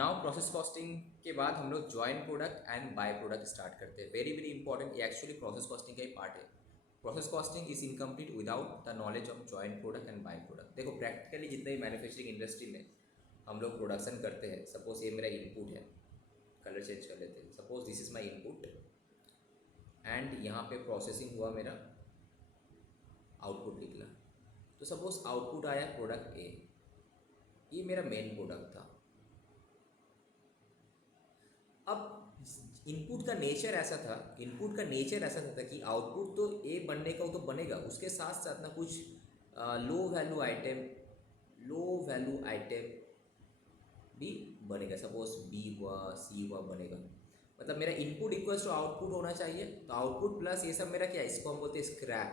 Now process costing के बाद हम लोग joint product and by product start करते हैं। वेरी वेरी इंपॉर्टेंट, ये एक्चुअली प्रोसेस कॉस्टिंग का ही पार्ट है। Process costing is incomplete without the knowledge of joint product and by product. देखो प्रैक्टिकली जितने भी मैन्युफैक्चरिंग इंडस्ट्री में हम लोग प्रोडक्शन करते हैं, सपोज ये मेरा इनपुट है, कलर चेंज कर लेते हैं, suppose this is my input and यहाँ पे प्रोसेसिंग हुआ, मेरा आउटपुट निकला। तो सपोज आउटपुट आया प्रोडक्ट ए, ये मेरा मेन प्रोडक्ट था। अब इनपुट का नेचर ऐसा था, कि आउटपुट तो ए बनने का वो तो बनेगा, उसके साथ साथ ना कुछ लो वैल्यू आइटम भी बनेगा। सपोज बी हुआ, सी हुआ, बनेगा। मतलब मेरा इनपुट इक्वल्स टू आउटपुट होना चाहिए। तो आउटपुट प्लस ये सब मेरा क्या है, इसको हम बोलते हैं स्क्रैप,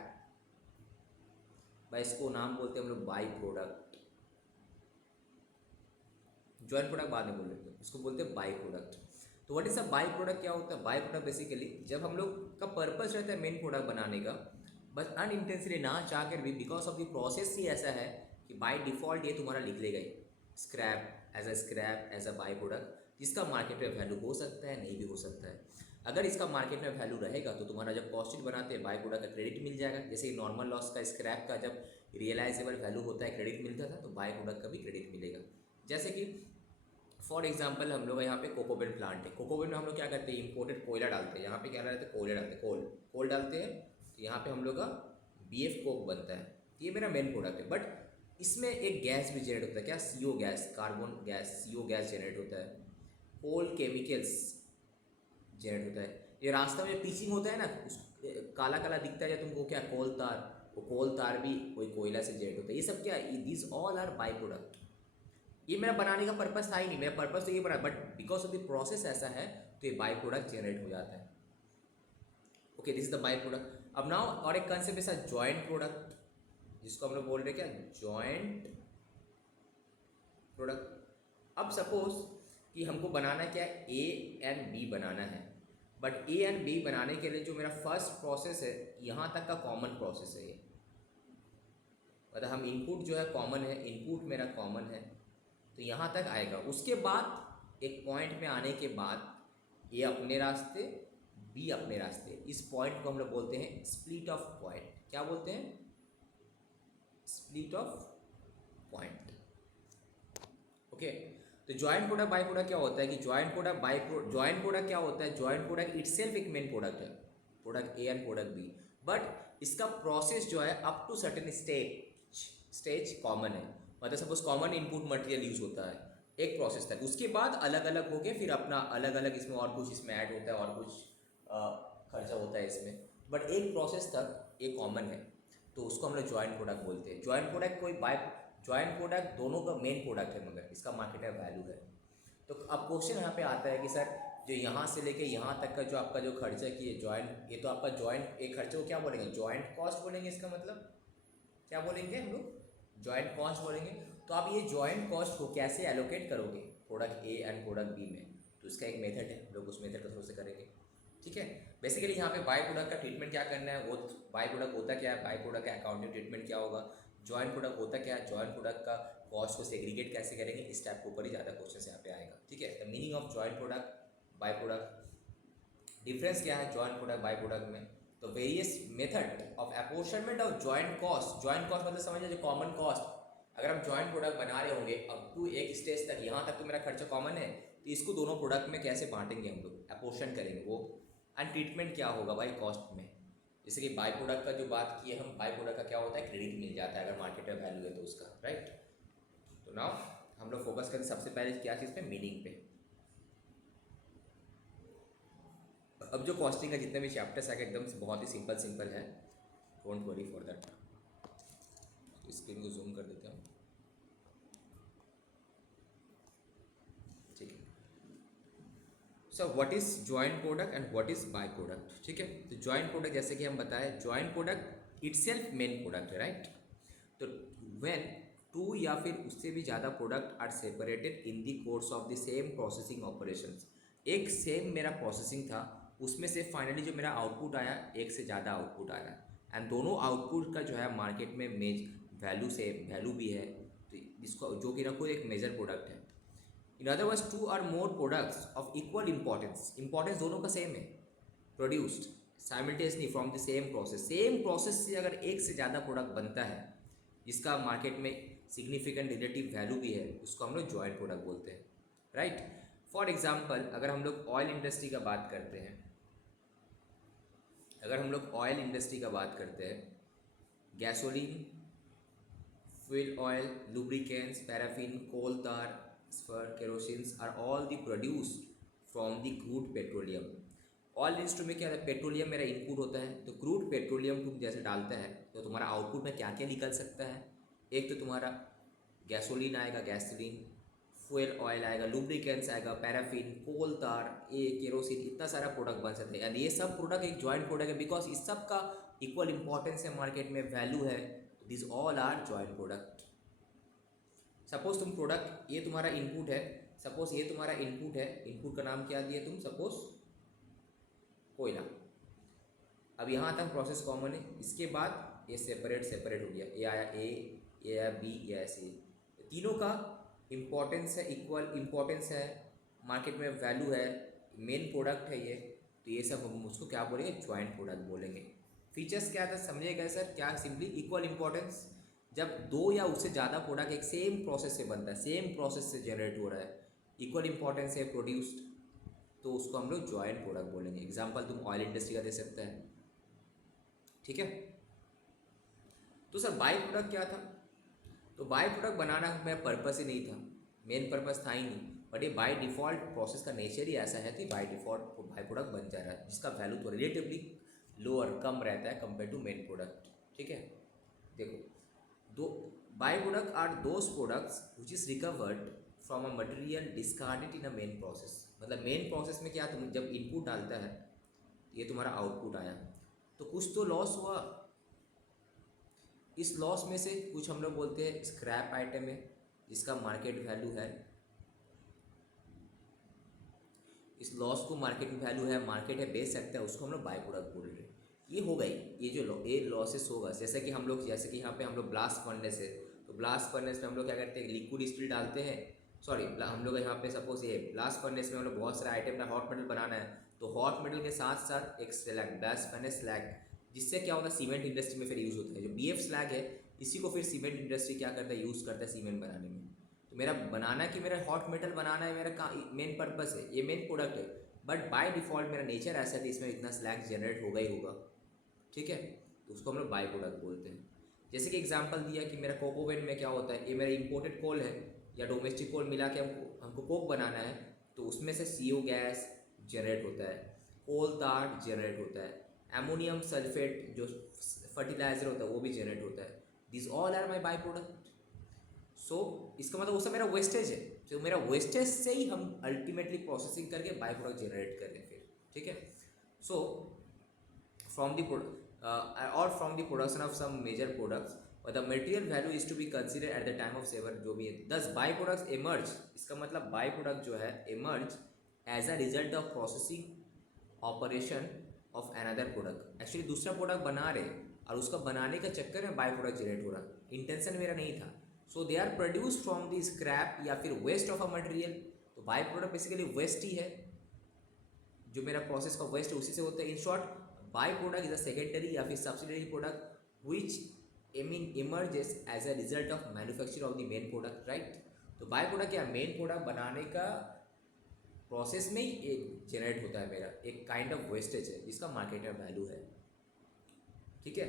भाई इसको नाम बोलते हैं हम लोग बाई प्रोडक्ट। जॉइंट प्रोडक्ट बाद में बोल लेते हैं, इसको बोलते हैं बाई प्रोडक्ट। तो what is a by product, क्या होता है बाई प्रोडक्ट? बेसिकली जब हम लोग का पर्पस रहता है मेन प्रोडक्ट बनाने का, बस अनइंटेंशनली ना चाह कर भी, बिकॉज ऑफ द प्रोसेस ही ऐसा है कि बाय डिफ़ॉल्ट ये तुम्हारा लिख लेगा ही scrap as a by product, जिसका मार्केट में वैल्यू हो सकता है, नहीं भी हो सकता है। अगर इसका मार्केट में वैल्यू रहेगा तो तुम्हारा जब कॉस्ट शीट बनाते हैं बाय प्रोडक्ट का क्रेडिट मिल जाएगा। जैसे नॉर्मल लॉस का, स्क्रैप का जब रियलाइजेबल वैल्यू होता है क्रेडिट मिलता था, तो बाय प्रोडक्ट का भी क्रेडिट मिलेगा। जैसे कि फॉर एग्जाम्पल हम लोग यहाँ पे कोकोबेन प्लांट है, कोकोबेन में हम लोग क्या करते हैं, इंपोर्टेड कोयला डालते हैं। यहाँ पे क्या डालते हैं, कोयला डालते हैं, कोल डालते हैं। तो यहाँ पे हम लोग का BF कोक बनता है। ये मेरा मेन प्रोडक्ट है, बट इसमें एक गैस भी जनरेट होता है, क्या, CO gas, carbon gas, CO gas generate होता है। कोल केमिकल्स जनरेट होता है। ये रास्ता में पिचिंग होता है ना, उस काला काला दिखता है तुमको, क्या, कोल तार, वो कोल तार भी कोई कोयला से जनरेट होता है। ये सब क्या, this all are by product. ये मेरा बनाने का पर्पस था ही नहीं, मेरा पर्पस तो ये बना, but because of the process ऐसा है तो ये बाई प्रोडक्ट जनरेट हो जाता है। Okay, this is the by product. अब नाउ और एक कंसेप्ट ऐसा जॉइंट प्रोडक्ट, जिसको हम लोग बोल रहे हैं क्या, जॉइंट प्रोडक्ट। अब सपोज कि हमको बनाना क्या है, A एंड B बनाना है, बट A एंड B बनाने के लिए जो मेरा फर्स्ट प्रोसेस है, यहाँ तक का कॉमन प्रोसेस है ये। मतलब हम इनपुट जो है कॉमन है, इनपुट मेरा कॉमन है, तो यहाँ तक आएगा। उसके बाद एक पॉइंट में आने के बाद ए अपने रास्ते, बी अपने रास्ते, इस पॉइंट को हम लोग बोलते हैं स्प्लिट ऑफ पॉइंट। क्या बोलते हैं, स्प्लिट ऑफ पॉइंट। ओके, तो जॉइंट प्रोडक्ट बाय प्रोडक्ट क्या होता है कि जॉइंट प्रोडक्ट क्या होता है, जॉइंट प्रोडक्ट इटसेल्फ एक मेन प्रोडक्ट है, product A and product B, but इसका प्रोसेस जो है up to certain stage common है। मतलब suppose common input material use होता है एक प्रोसेस तक, उसके बाद अलग अलग हो गए, फिर अपना अलग अलग इसमें और कुछ इसमें ऐड होता है और कुछ खर्चा होता है इसमें, बट एक प्रोसेस तक ये कॉमन है, तो उसको हम लोग जॉइंट प्रोडक्ट बोलते हैं। जॉइंट प्रोडक्ट दोनों का मेन प्रोडक्ट है, मगर इसका मार्केट है वैल्यू है। तो अब क्वेश्चन यहाँ पे आता है कि सर जो यहाँ से लेके यहाँ तक का जो आपका जो खर्चा किए जॉइंट, ये तो आपका जॉइंट एक खर्चे को क्या बोलेंगे, जॉइंट कॉस्ट बोलेंगे। इसका मतलब क्या बोलेंगे हम लोग, जॉइंट कॉस्ट बोलेंगे। तो आप ये जॉइंट कॉस्ट को कैसे एलोकेट करोगे product A and product B में, तो इसका एक मेथड है, हम लोग उस मेथड को थ्रू से करेंगे। ठीक है, बेसिकली यहाँ पे बाय प्रोडक्ट का ट्रीटमेंट क्या करना है, वो बाय प्रोडक्ट होता क्या है, बाय प्रोडक्ट का अकाउंटिंग ट्रीटमेंट क्या होगा, जॉइंट प्रोडक्ट होता क्या है, जॉइंट प्रोडक्ट का कॉस्ट को सेग्रीगेट कैसे करेंगे, इस टाइप के ऊपर ही ज़्यादा क्वेश्चन यहाँ पे आएगा। ठीक है, the meaning of joint product, by product, difference क्या है जॉइंट प्रोडक्ट बाय प्रोडक्ट में। तो various method of apportionment of joint cost, joint cost मतलब समझ लीजिए कॉमन कॉस्ट। अगर हम जॉइंट प्रोडक्ट बना रहे होंगे अप टू एक स्टेज तक, यहाँ तक तो मेरा खर्चा कॉमन है, तो इसको दोनों प्रोडक्ट में कैसे बांटेंगे हम लोग, अपोर्शन करेंगे वो। एंड ट्रीटमेंट क्या होगा भाई कॉस्ट में, जैसे कि बाय प्रोडक्ट का जो बात की है हम, बाय प्रोडक्ट का क्या होता है, क्रेडिट मिल जाता है अगर मार्केट में वैल्यू है तो उसका, राइट। तो नाउ हम लोग फोकस करें सबसे पहले क्या चीज़ पे, मीनिंग पे। अब जो कॉस्टिंग का जितने भी चैप्टर्स आगे एकदम से बहुत ही सिंपल है, डोंट वरी फॉर दैट। तो स्क्रीन को जूम कर देते हैं, ठीक है। So what is joint product and what is by product, ठीक है। तो जॉइंट प्रोडक्ट जैसे कि हम बताएं, joint product itself main product है, राइट। तो व्हेन टू या फिर उससे भी ज़्यादा product are separated in the course of the same processing operations, एक सेम मेरा प्रोसेसिंग था, उसमें से फाइनली जो मेरा आउटपुट आया एक से ज़्यादा आउटपुट आया, एंड दोनों आउटपुट का जो है मार्केट में वैल्यू भी है, तो इसको जो कि रखो एक मेजर प्रोडक्ट है। इन अदर वर्ड्स टू और more products of equal importance, importance दोनों का सेम है, produced simultaneously from the same process से अगर एक से ज़्यादा प्रोडक्ट बनता है जिसका मार्केट में सिग्निफिकेंट रिलेटिव वैल्यू भी है, उसको हम लोग जॉइंट प्रोडक्ट बोलते हैं, राइट। फॉर एग्जाम्पल अगर हम लोग ऑयल इंडस्ट्री का बात करते हैं, gasoline, fuel oil, lubricants, paraffin, coal tar, sulfur, kerosene are all the produced from the crude petroleum. Oil industry में क्या है, पेट्रोलियम मेरा इनपुट होता है, तो क्रूड पेट्रोलियम तुम जैसे डालता है तो तुम्हारा आउटपुट में क्या क्या निकल सकता है, एक तो तुम्हारा गैसोलीन आएगा, गैसोलीन, फ्यूल ऑयल आएगा, लुब्रिकेंट्स आएगा, पैराफिन, कोल तार, ये केरोसिन, इतना सारा प्रोडक्ट बन सकते हैं। एंड ये सब प्रोडक्ट एक जॉइंट प्रोडक्ट है बिकॉज इस सब का इक्वल इंपॉर्टेंस है, मार्केट में वैल्यू है, this all are joint product. Suppose तुम प्रोडक्ट, ये तुम्हारा इनपुट है, सपोज ये तुम्हारा इनपुट है, इनपुट का नाम क्या दिया तुम, सपोज कोयला। अब यहाँ तक प्रोसेस कॉमन है, इसके बाद ये सेपरेट हो गया, ये आया ए, ये आया बी, ये आया सी, तीनों का इम्पोर्टेंस है, इक्वल इम्पोर्टेंस है, मार्केट में वैल्यू है, मेन प्रोडक्ट है ये, तो ये सब हम उसको क्या बोलेंगे, जॉइंट प्रोडक्ट बोलेंगे। फीचर्स क्या था समझिएगा सर, क्या सिंपली इक्वल इम्पोर्टेंस, जब दो या उससे ज़्यादा प्रोडक्ट एक सेम प्रोसेस से बनता है, सेम प्रोसेस से जनरेट हो रहा है, इक्वल इम्पोर्टेंस है प्रोड्यूस्ड, तो उसको हम लोग जॉइंट प्रोडक्ट बोलेंगे। एग्जांपल तुम ऑयल इंडस्ट्री का दे सकते हैं, ठीक है। तो सर बाई प्रोडक्ट क्या था, तो बाई प्रोडक्ट बनाना मेरा पर्पस ही नहीं था, मेन पर्पस था ही नहीं, बट ये बाय डिफ़ॉल्ट प्रोसेस का नेचर ही ऐसा है कि बाय डिफ़ॉल्ट बाई प्रोडक्ट बन जा रहा है, जिसका वैल्यू तो रिलेटिवली लोअर कम रहता है कंपेयर टू मेन प्रोडक्ट, ठीक है। देखो, दो by product are those products which is recovered from a material discarded in a main process. मतलब मेन प्रोसेस में क्या, तुम जब इनपुट डालता है ये तुम्हारा आउटपुट आया, तो कुछ तो लॉस हुआ, इस लॉस में से कुछ हम लोग बोलते हैं स्क्रैप आइटम है जिसका मार्केट वैल्यू है, इस लॉस को मार्केट में वैल्यू है, मार्केट है, बेच सकता है, उसको हम लोग बाई प्रोडक्ट बोल रहे हैं। ये हो गई, ये जो ये लॉसेस होगा, जैसे कि हम लोग, जैसे कि यहाँ पे हम लोग ब्लास्ट फर्नेस है, तो ब्लास्ट फर्नेस में हम लोग क्या करते हैं, लिक्विड स्टील डालते हैं, सॉरी हम लोग यहाँ पे सपोज ये ब्लास्ट फर्नेस में हम लोग बहुत सारे आइटम का हॉट मेटल बनाना है, तो हॉट मेटल के साथ साथ एक स्लैग, ब्लास्ट फर्नेस स्लैग, जिससे क्या होगा, सीमेंट इंडस्ट्री में फिर यूज़ होता है, जो BF स्लैग है इसी को फिर सीमेंट इंडस्ट्री क्या करता है, यूज़ करता है सीमेंट बनाने में। तो मेरा बनाना कि मेरा हॉट मेटल बनाना है, मेरा मेन पर्पस है, ये मेन प्रोडक्ट है, बट बाय डिफ़ॉल्ट मेरा नेचर ऐसा है कि इसमें इतना स्लैग जनरेट होगा ही होगा, ठीक है, तो उसको हम लोग बाय प्रोडक्ट बोलते हैं। जैसे कि एग्जांपल दिया कि मेरा कोकोवेन में क्या होता है, ये मेरा इंपोर्टेड कोल है या डोमेस्टिक कोल मिला के हमको कोक बनाना है, तो उसमें से CO गैस जनरेट होता है, कोल तार जनरेट होता है, एमोनियम सल्फेट जो फर्टिलाइजर होता है वो भी जनरेट होता है, this all are my by product. So इसका मतलब वो सब मेरा वेस्टेज है, तो मेरा वेस्टेज से ही हम अल्टीमेटली प्रोसेसिंग करके बाई प्रोडक्ट जनरेट कर रहे हैं फिर, ठीक है। So from the from the production of some major products, but the material value is to be considered at the time of sale, जो भी है। Thus by products emerge, इसका मतलब by product जो है emerge as a result of processing operation of another product। Actually दूसरा product बना रहे और उसका बनाने का चक्कर में बाई प्रोडक्ट जनरेट हो रहा, इंटेंशन मेरा नहीं था। So they are produce from the scrap या फिर वेस्ट ऑफ अ मटेरियल, तो बाई प्रोडक्ट बेसिकली वेस्ट ही है, जो मेरा प्रोसेस का वेस्ट है उसी से होता है। In short by product is a secondary या फिर subsidiary product which emerges as a result of manufacture of the main product, right। तो बाई प्रोडक्ट क्या, मेन प्रोडक्ट बनाने का प्रोसेस में ही एक जनरेट होता है मेरा एक काइंड ऑफ वेस्टेज है जिसका मार्केट में वैल्यू है, ठीक है।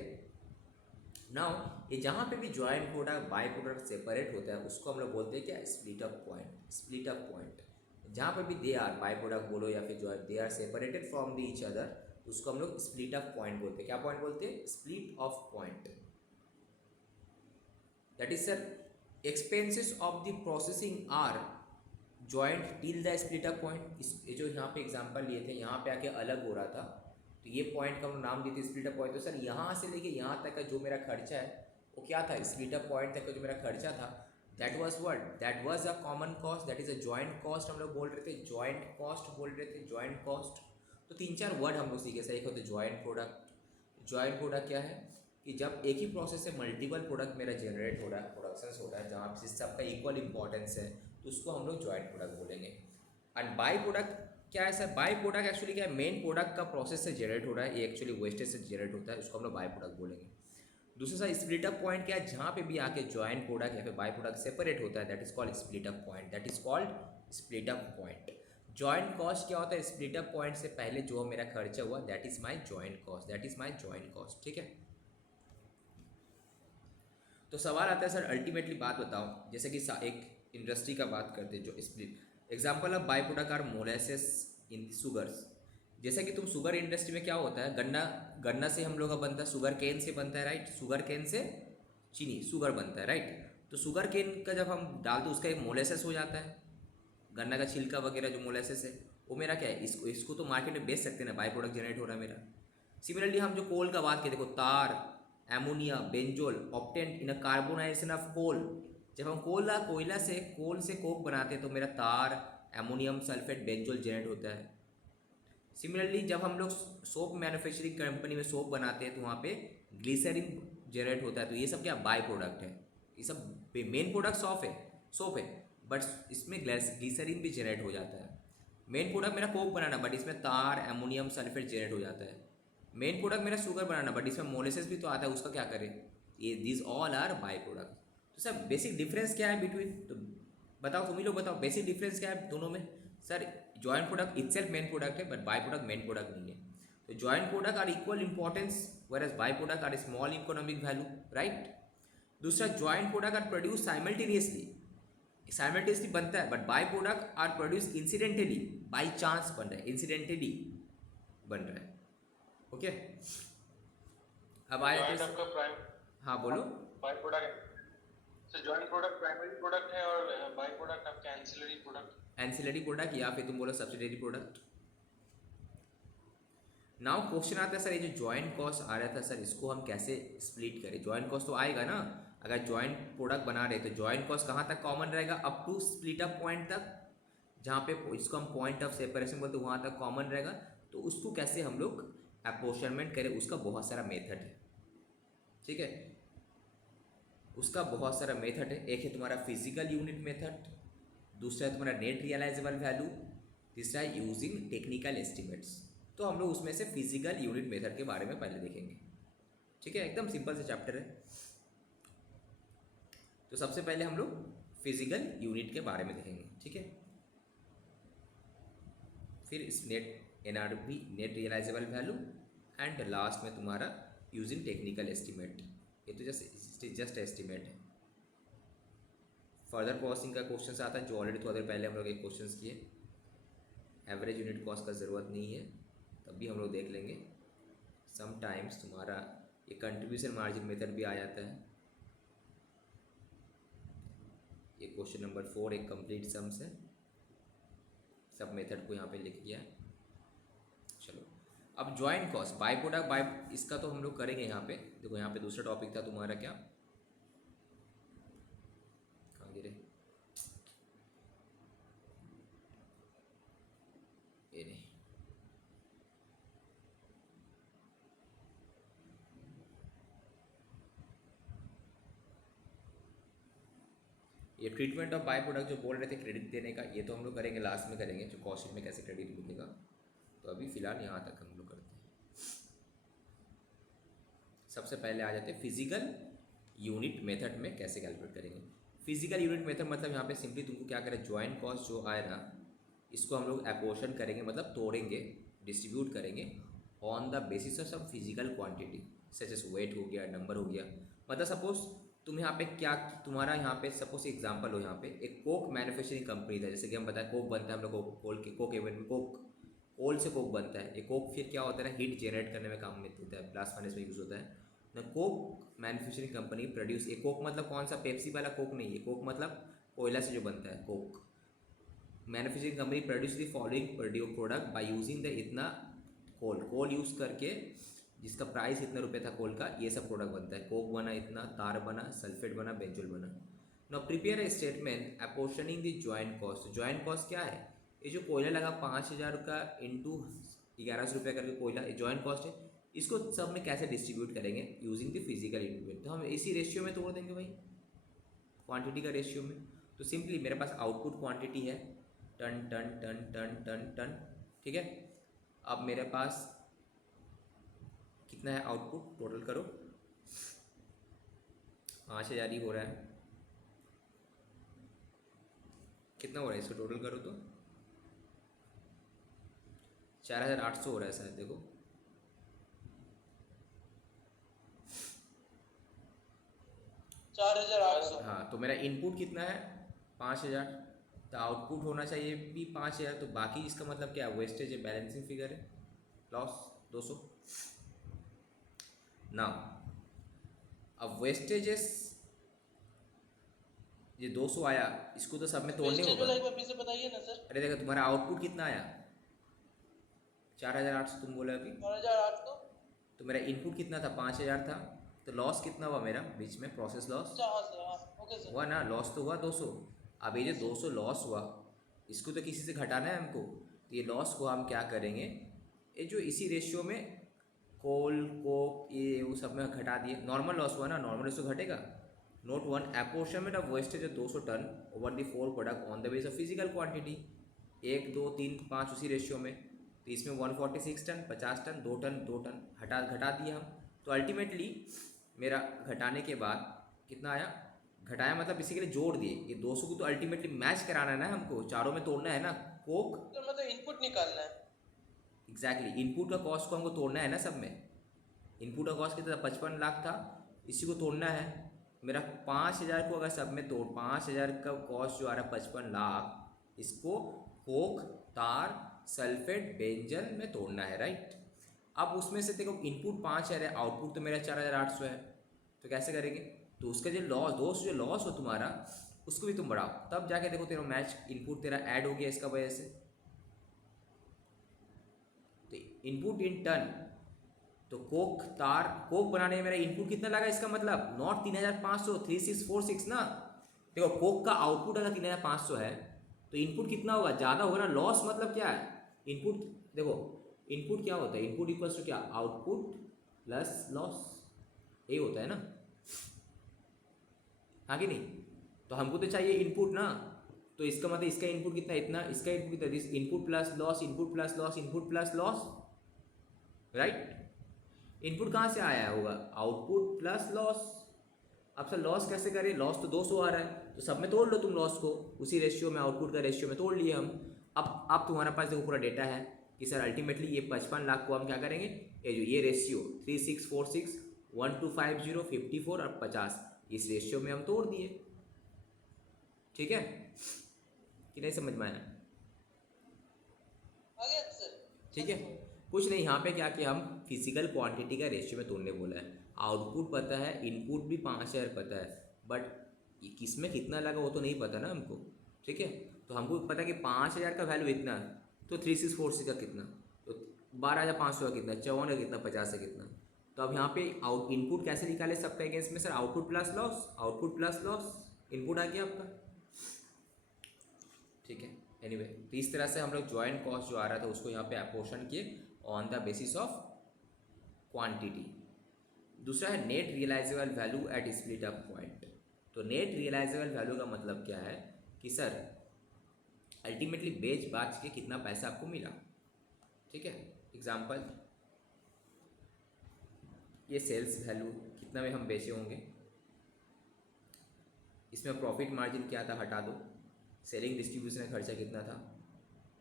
नाउ ये जहाँ पे भी joint product by product separate होता है उसको हम लोग बोलते हैं क्या, split up point. Split up point जहाँ पर भी दे आर बाई प्रोडक्ट बोलो या फिर joint, they are separated from the each other, उसको हम लोग स्प्लिट अप पॉइंट बोलते हैं। क्या पॉइंट बोलते हैं, split off point. That is sir expenses of the processing are joint till the split up point. इस जो यहाँ पे एग्जांपल लिए थे, यहाँ पे आके अलग हो रहा था, तो ये पॉइंट का हम नाम देते स्प्लिट अप पॉइंट। तो सर यहाँ से लेके यहाँ तक का जो मेरा खर्चा है वो क्या था, स्प्लिट अप पॉइंट तक का जो मेरा खर्चा था, that was what, that was a common cost, that is a joint cost. हम लोग बोल रहे थे जॉइंट कॉस्ट, बोल रहे थे जॉइंट कॉस्ट। तो 3-4 वर्ड हम लोग सीखे। सर एक होते जॉइंट प्रोडक्ट। जॉइंट प्रोडक्ट क्या है कि जब एक ही प्रोसेस से मल्टीपल प्रोडक्ट मेरा जनरेट हो रहा है, प्रोडक्शन हो रहा है, जहाँ पे सबका इक्वल इंपॉर्टेंस है, तो उसको हम लोग जॉइंट प्रोडक्ट बोलेंगे। एंड बाई प्रोडक्ट क्या है सर? बाई प्रोडक्ट एक्चुअली क्या है, मेन प्रोडक्ट का प्रोसेस से जनरेट हो रहा है, ये एक्चुअली वेस्टेज से जनरेट होता है, उसको हम लोग बाई प्रोडक्ट बोलेंगे। दूसरा सा स्प्लिट अप पॉइंट क्या है, जहाँ पे भी आके जॉइंट प्रोडक्ट या फिर बाई प्रोडक्ट सेपरेट होता है, that is called split up point, that is called split up point. Joint cost क्या होता है? स्प्लिट अप पॉइंट से पहले जो मेरा खर्चा हुआ, that is my joint cost, that is my joint cost, ठीक है। तो सवाल आता है सर अल्टीमेटली बात बताओ, जैसे कि एक इंडस्ट्री का बात करते हैं जो split example of by product are molasses in sugars. जैसे कि तुम शुगर इंडस्ट्री में क्या होता है, गन्ना गन्ना से हम लोग का बनता है, शुगर केन से बनता है, राइट, शुगर केन से चीनी शुगर बनता है, राइट। तो शुगर केन का जब हम डाल दो उसका एक मोलेसेस हो जाता है, गन्ना का छिलका वगैरह जो मोलेसेस है वो मेरा क्या है, इसको तो मार्केट में बेच सकते हैं ना, बाई प्रोडक्ट जनरेट हो रहा है मेरा। सिमिलरली हम जो कोल का बात करें, देखो tar, ammonia, benzol obtained in a carbonisation of coal. जब हम कोल से कोक बनाते हैं तो मेरा तार, एमोनियम सल्फेट, बेंजोल जनरेट होता है। सिमिलरली जब हम लोग सोप मैन्युफैक्चरिंग कंपनी में सोप बनाते हैं तो वहाँ पे ग्लिसरीन जनरेट होता है, तो ये सब क्या बाय प्रोडक्ट है। ये सब मेन प्रोडक्ट सोप है बट इसमें ग्लिसरीन भी जनरेट हो जाता है। मेन प्रोडक्ट मेरा कोक बनाना बट इसमें तार, एमोनियम सल्फेट जनरेट हो जाता है। मेन प्रोडक्ट मेरा शुगर बनाना बट इसमें मोलेसेस भी तो आता है, उसका क्या करें, ये this all are by product. तो सर बेसिक डिफरेंस क्या है बिटवीन, तो बताओ तुम ही लोग बताओ बेसिक डिफरेंस क्या है दोनों में। Sir joint product itself main product है but by product main product नहीं है। तो joint product are equal importance whereas by product are small economic value, right. दूसरा joint product are produce simultaneously बनता है but by product are produce incidentally, by chance बन रहा है, incidentally बन रहा है, ओके। अब आए थे, हाँ बोलो। By product, so joint product primary product है और बाय प्रोडक्ट आपका एंसिलरी प्रोडक्ट, एंसिलरी प्रोडक्ट या फिर तुम बोलो सब्सिडरी प्रोडक्ट। नाउ क्वेश्चन आता है सर ये जो जॉइंट कॉस्ट आ रहा था सर इसको हम कैसे स्प्लिट करें। जॉइंट कॉस्ट तो आएगा ना, अगर जॉइंट प्रोडक्ट बना रहे तो जॉइंट कॉस्ट कहाँ तक कॉमन रहेगा, up to split up point तक, जहाँ पे इसको हम पॉइंट ऑफ सेपरेशन बोलते हैं वहाँ तक कॉमन रहेगा। तो उसको कैसे हम लोग अपोर्शनमेंट करें, उसका बहुत सारा मेथड है, ठीक है। उसका बहुत सारा मेथड है, एक है तुम्हारा फिजिकल यूनिट मेथड, दूसरा है तुम्हारा नेट रियलाइजेबल वैल्यू, तीसरा है यूजिंग टेक्निकल एस्टिमेट्स। तो हम लोग उसमें से फिजिकल यूनिट मेथड के बारे में पहले देखेंगे, ठीक है, एकदम सिंपल से चैप्टर है। तो सबसे पहले हम लोग फिजिकल यूनिट के बारे में देखेंगे, ठीक है। फिर इस net NRV net realisable value and last में तुम्हारा यूजिंग टेक्निकल एस्टिमेट। ये तो जस्ट एस्टिमेट है। फर्दर कॉस्टिंग का क्वेश्चन आता है जो ऑलरेडी थोड़ी देर पहले हम लोग एक क्वेश्चन किए। एवरेज यूनिट कॉस्ट का ज़रूरत नहीं है, तब भी हम लोग देख लेंगे। समटाइम्स तुम्हारा ये कंट्रीब्यूशन मार्जिन मेथड भी आ जाता है। ये क्वेश्चन नंबर 4 एक कंप्लीट सम्स है, सब मेथड को यहाँ पे लिख दिया है। चलो अब joint cost by product by, इसका तो हम लोग करेंगे यहाँ पे। देखो यहाँ पे दूसरा टॉपिक था तुम्हारा क्या, कहाँ गिरे, ये नहीं, ये ट्रीटमेंट ऑफ बाय प्रोडक्ट जो बोल रहे थे क्रेडिट देने का, ये तो हम लोग करेंगे लास्ट में करेंगे, जो कॉस्ट शीट में कैसे क्रेडिट मिलेगा। तो अभी फ़िलहाल यहाँ तक हम लोग करते हैं। सबसे पहले आ जाते हैं फिजिकल यूनिट मेथड में कैसे कैलकुलेट करेंगे। फिजिकल यूनिट मेथड मतलब यहाँ पे सिंपली तुमको क्या करें, जॉइंट कॉस्ट जो आए ना इसको हम लोग अपोर्शन करेंगे, मतलब तोड़ेंगे, डिस्ट्रीब्यूट करेंगे on the basis of some physical quantity such as weight हो गया, नंबर हो गया। मतलब सपोज तुम यहाँ पे क्या, तुम्हारा यहाँ पे सपोज एग्जांपल हो, यहाँ पे एक कोक मैन्युफैक्चरिंग कंपनी था, जैसे कि हम बताएं कोक बनता है हम लोग कोक इवेंट में कोल से कोक बनता है। ये कोक फिर क्या होता है, हीट जनरेट करने में काम में होता है, ब्लास्ट फर्नेस में यूज़ होता है ना। कोक मैन्युफैक्चरिंग कंपनी प्रोड्यूस, ये कोक मतलब कौन सा पेप्सी वाला कोक नहीं है, कोक मतलब कोयला से जो बनता है Coke. Manufacturing company produce the following product by using the इतना कोल यूज़ करके, जिसका प्राइस इतना रुपये था कोल का, ये सब प्रोडक्ट बनता है। कोक बना इतना, तार बना, सल्फेट बना, बेंजोल बना। Now prepare a statement apportioning the joint cost. Joint cost क्या है, ये जो कोयला लगा 5000 का इंटू 1100 रुपये करके कोयला, ये जॉइंट कॉस्ट है। इसको सब में कैसे डिस्ट्रीब्यूट करेंगे, यूजिंग द फिजिकल यूनिट। तो हम इसी रेशियो में तोड़ देंगे भाई, क्वांटिटी का रेशियो में। तो सिंपली मेरे पास आउटपुट क्वांटिटी है ton ton ton ton ton ton, ठीक है। अब मेरे पास कितना है आउटपुट, टोटल करो, 5000 ही हो रहा है। कितना हो रहा है इसको टोटल करो तो 4800 हो रहा है शायद, देखो 4800। हाँ। तो मेरा इनपुट कितना है 5000, तो आउटपुट होना चाहिए भी 5000। तो बाकी इसका मतलब क्या है, वेस्टेज है, बैलेंसिंग फिगर है, लॉस 200 ना। अब वेस्टेजेस ये 200 आया, इसको तो सब में तोड़ने वेस्टेज होगा। वाला एक बार फिर से बताइए ना सर। अरे देखो तुम्हारा आउटपुट कितना आया 4800 तुम बोले अभी, 4800। तो मेरा इनपुट कितना था 5000 था, तो लॉस कितना हुआ मेरा बीच में, प्रोसेस लॉस अच्छा हाँ सर, हाँ ओके सर। हुआ ना, लॉस तो हुआ 200। अब ये जो 200 लॉस हुआ इसको तो किसी से घटाना है हमको, तो ये लॉस को हम क्या करेंगे, ये जो इसी रेशियो में कोल कोक ये वो सब में घटा दिए, नॉर्मल लॉस हुआ ना, नॉर्मल रेशियो घटेगा। Note 1 apportionment of wastage of 200 ton over the 4 product on the base of physical quantity, 1 2 3 5 उसी रेशियो में, तो इसमें 146 टन 50 टन 2 टन 2 टन घटा दिए हम। तो अल्टीमेटली मेरा घटाने के बाद कितना आया, घटाया मतलब बेसिकली जोड़ दिए, ये 200 को तो अल्टीमेटली मैच कराना है ना हमको, चारों में तोड़ना है ना, कोक सर मतलब इनपुट निकालना है। एग्जैक्टली इनपुट का कॉस्ट को हमको तोड़ना है ना सब में। इनपुट का कॉस्ट कितना था 55 लाख था, इसी को तोड़ना है। मेरा 5000 को अगर सब में तोड़ 5000 का कॉस्ट जो आ रहा है 55 लाख, इसको कोक तार सल्फेट बेंजन में तोड़ना है, राइट। अब उसमें से देखो इनपुट 5000 है, आउटपुट तो मेरा 4800 है, तो कैसे करेंगे, तो उसका जो लॉस हो तुम्हारा उसको भी तुम बढ़ाओ, तब जाके देखो तेरा मैच इनपुट तेरा ऐड हो गया इसका वजह से। तो इनपुट इन टन, तो कोक बनाने में मेरा इनपुट कितना लगा, इसका मतलब नॉट 3500 3646 ना। देखो कोक का आउटपुट अगर 3500 है तो इनपुट कितना होगा, ज़्यादा होगा ना। लॉस मतलब क्या है, इनपुट देखो इनपुट क्या होता है, इनपुट इक्वल्स टू क्या, आउटपुट प्लस लॉस, यही होता है ना, हाँ कि नहीं। तो हमको तो चाहिए इनपुट ना, तो इसका मतलब इसका इनपुट कितना, इतना, इसका इनपुट कितना, this input plus loss, input plus loss, input plus loss, right. Input कहाँ से आया होगा, आउटपुट प्लस लॉस। अब सर लॉस कैसे करें, लॉस तो 200 आ रहा है, तो सब में तोड़ लो तुम लॉस को, उसी रेशियो में आउटपुट का रेशियो में तोड़ लिए हम। अब तुम्हारे पास देखो पूरा डेटा है कि सर अल्टीमेटली ये 55 लाख को हम क्या करेंगे, ये रेशियो 3646 1250 54 और 50 इस रेशियो में हम तोड़ दिए, ठीक है कि नहीं, समझ में आया, आ गया सर। ठीक है। कुछ नहीं, यहाँ पे क्या किया हम, फिजिकल क्वांटिटी का रेशियो में तोड़ने बोला है। आउटपुट पता है, इनपुट भी 5000 पता है, बट किस में कितना लगा वो तो नहीं पता ना हमको, ठीक है। तो हमको पता है कि 5000 का वैल्यू इतना, तो 3646 का कितना, तो 12500 का कितना, 54 का कितना, 50 का कितना। तो अब यहाँ पे इनपुट कैसे निकाले सबका अगेंस्ट में, sir output plus loss, output plus loss, input आ गया आपका, ठीक है। एनीवे तो इस तरह से हम लोग जॉइंट कॉस्ट जो आ रहा था उसको यहाँ पे अपोर्शन किए on the basis of quantity. दूसरा है net realisable value at split up point. तो नेट रियलाइजेबल वैल्यू का मतलब क्या है कि सर अल्टीमेटली बेच बाच के कितना पैसा आपको मिला, ठीक है। एग्जांपल ये सेल्स वैल्यू कितना में हम बेचे होंगे, इसमें प्रॉफिट मार्जिन क्या था हटा दो, सेलिंग डिस्ट्रीब्यूशन का खर्चा कितना था,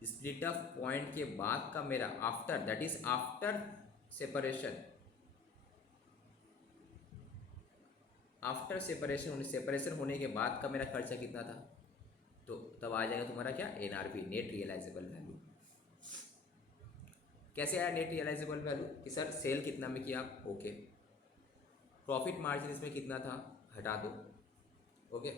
स्प्लिट ऑफ पॉइंट के बाद का मेरा after, that is after separation, separation होने के बाद का मेरा खर्चा कितना था, तो तब आ जाएगा तुम्हारा क्या, एनआरवी, नेट रियलाइजेबल वैल्यू। कैसे आया नेट रियलाइजेबल वैल्यू कि सर सेल कितना में किया, ओके, प्रॉफिट मार्जिन इसमें कितना था हटा दो, okay,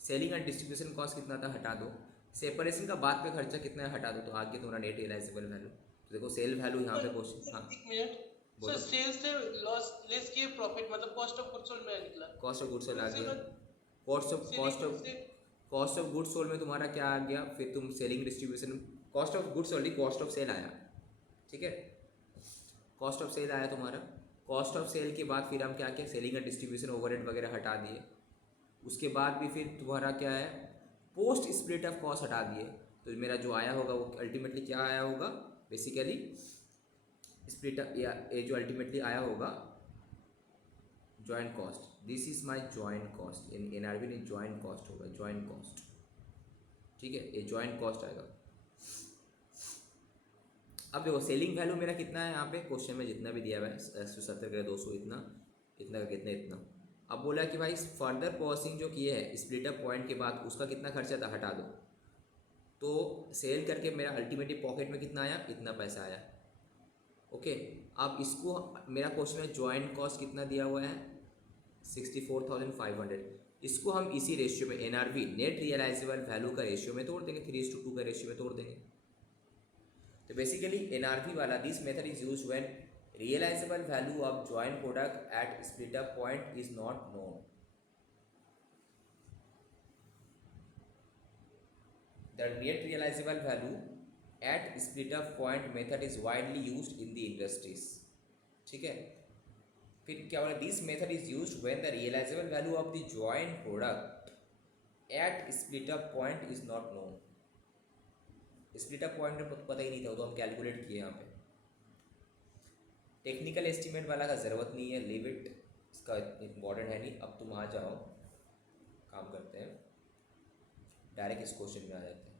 selling and distribution cost कितना था हटा दो, सेपरेशन का बाद का खर्चा कितना है हटा दो, तो आगे तुम्हारा नेट रियलाइजेबल वैल्यू। तो देखो सेल वैल्यू यहाँ पे क्वेश्चन, हाँ एक मिनट सर, सेल्स से लॉस लेस किए प्रॉफिट मतलब कॉस्ट ऑफ गुड्स सोल्ड में निकला, कॉस्ट ऑफ गुड्स सोल्ड आ उसके गया, बाद कॉस्ट ऑफ गुड्स सोल्ड में तुम्हारा क्या आ गया, फिर तुम selling distribution, cost of goods sold cost of sale आया, ठीक है, कॉस्ट ऑफ सेल आया तुम्हारा। कॉस्ट ऑफ सेल के बाद फिर हम क्या किया, सेलिंग एंड डिस्ट्रीब्यूशन ओवरहेड वगैरह हटा दिए। उसके बाद भी फिर तुम्हारा क्या है, पोस्ट स्प्लिट ऑफ कॉस्ट हटा दिए तो मेरा जो आया होगा वो अल्टीमेटली क्या आया होगा, बेसिकली स्प्लिट या ये जो अल्टीमेटली आया होगा joint cost, this is my joint cost, in NRB में जॉइंट कॉस्ट होगा, जॉइंट कॉस्ट, ठीक है, ये जॉइंट कॉस्ट आएगा। अब देखो सेलिंग वैल्यू मेरा कितना है यहाँ पे क्वेश्चन में जितना भी दिया हुआ है 170 का 200 इतना, इतना का कितना इतना। अब बोला कि भाई फर्दर प्रोसेसिंग जो किए है स्प्लिट अप पॉइंट के बाद उसका कितना खर्चा था हटा दो, तो सेल करके मेरा अल्टीमेटली पॉकेट में कितना आया, इतना पैसा आया। ओके, अब इसको मेरा क्वेश्चन में जॉइंट कॉस्ट कितना दिया हुआ है 64,500, इसको हम इसी रेशियो में एनआरवी नेट रियलाइजेबल वैल्यू का रेशियो में तोड़ देंगे, 3:2 का रेशियो में तोड़ देंगे। तो बेसिकली एनआरवी वाला this method is used when realizable value of joint product at split up point is not known. The net realizable value at split up point method is widely used in the industries. ठीक है, फिर क्या बोला, this method is used when the realizable value of the joint product at split up point is not known. split up point में पता ही नहीं था, तो हम कैलकुलेट किए यहाँ पे। टेक्निकल एस्टिमेट वाला का ज़रूरत नहीं है, लीव इट, इसका इम्पॉर्टेंट है नहीं। अब तुम आ जाओ, काम करते हैं, डायरेक्ट इस क्वेश्चन में आ जाते हैं।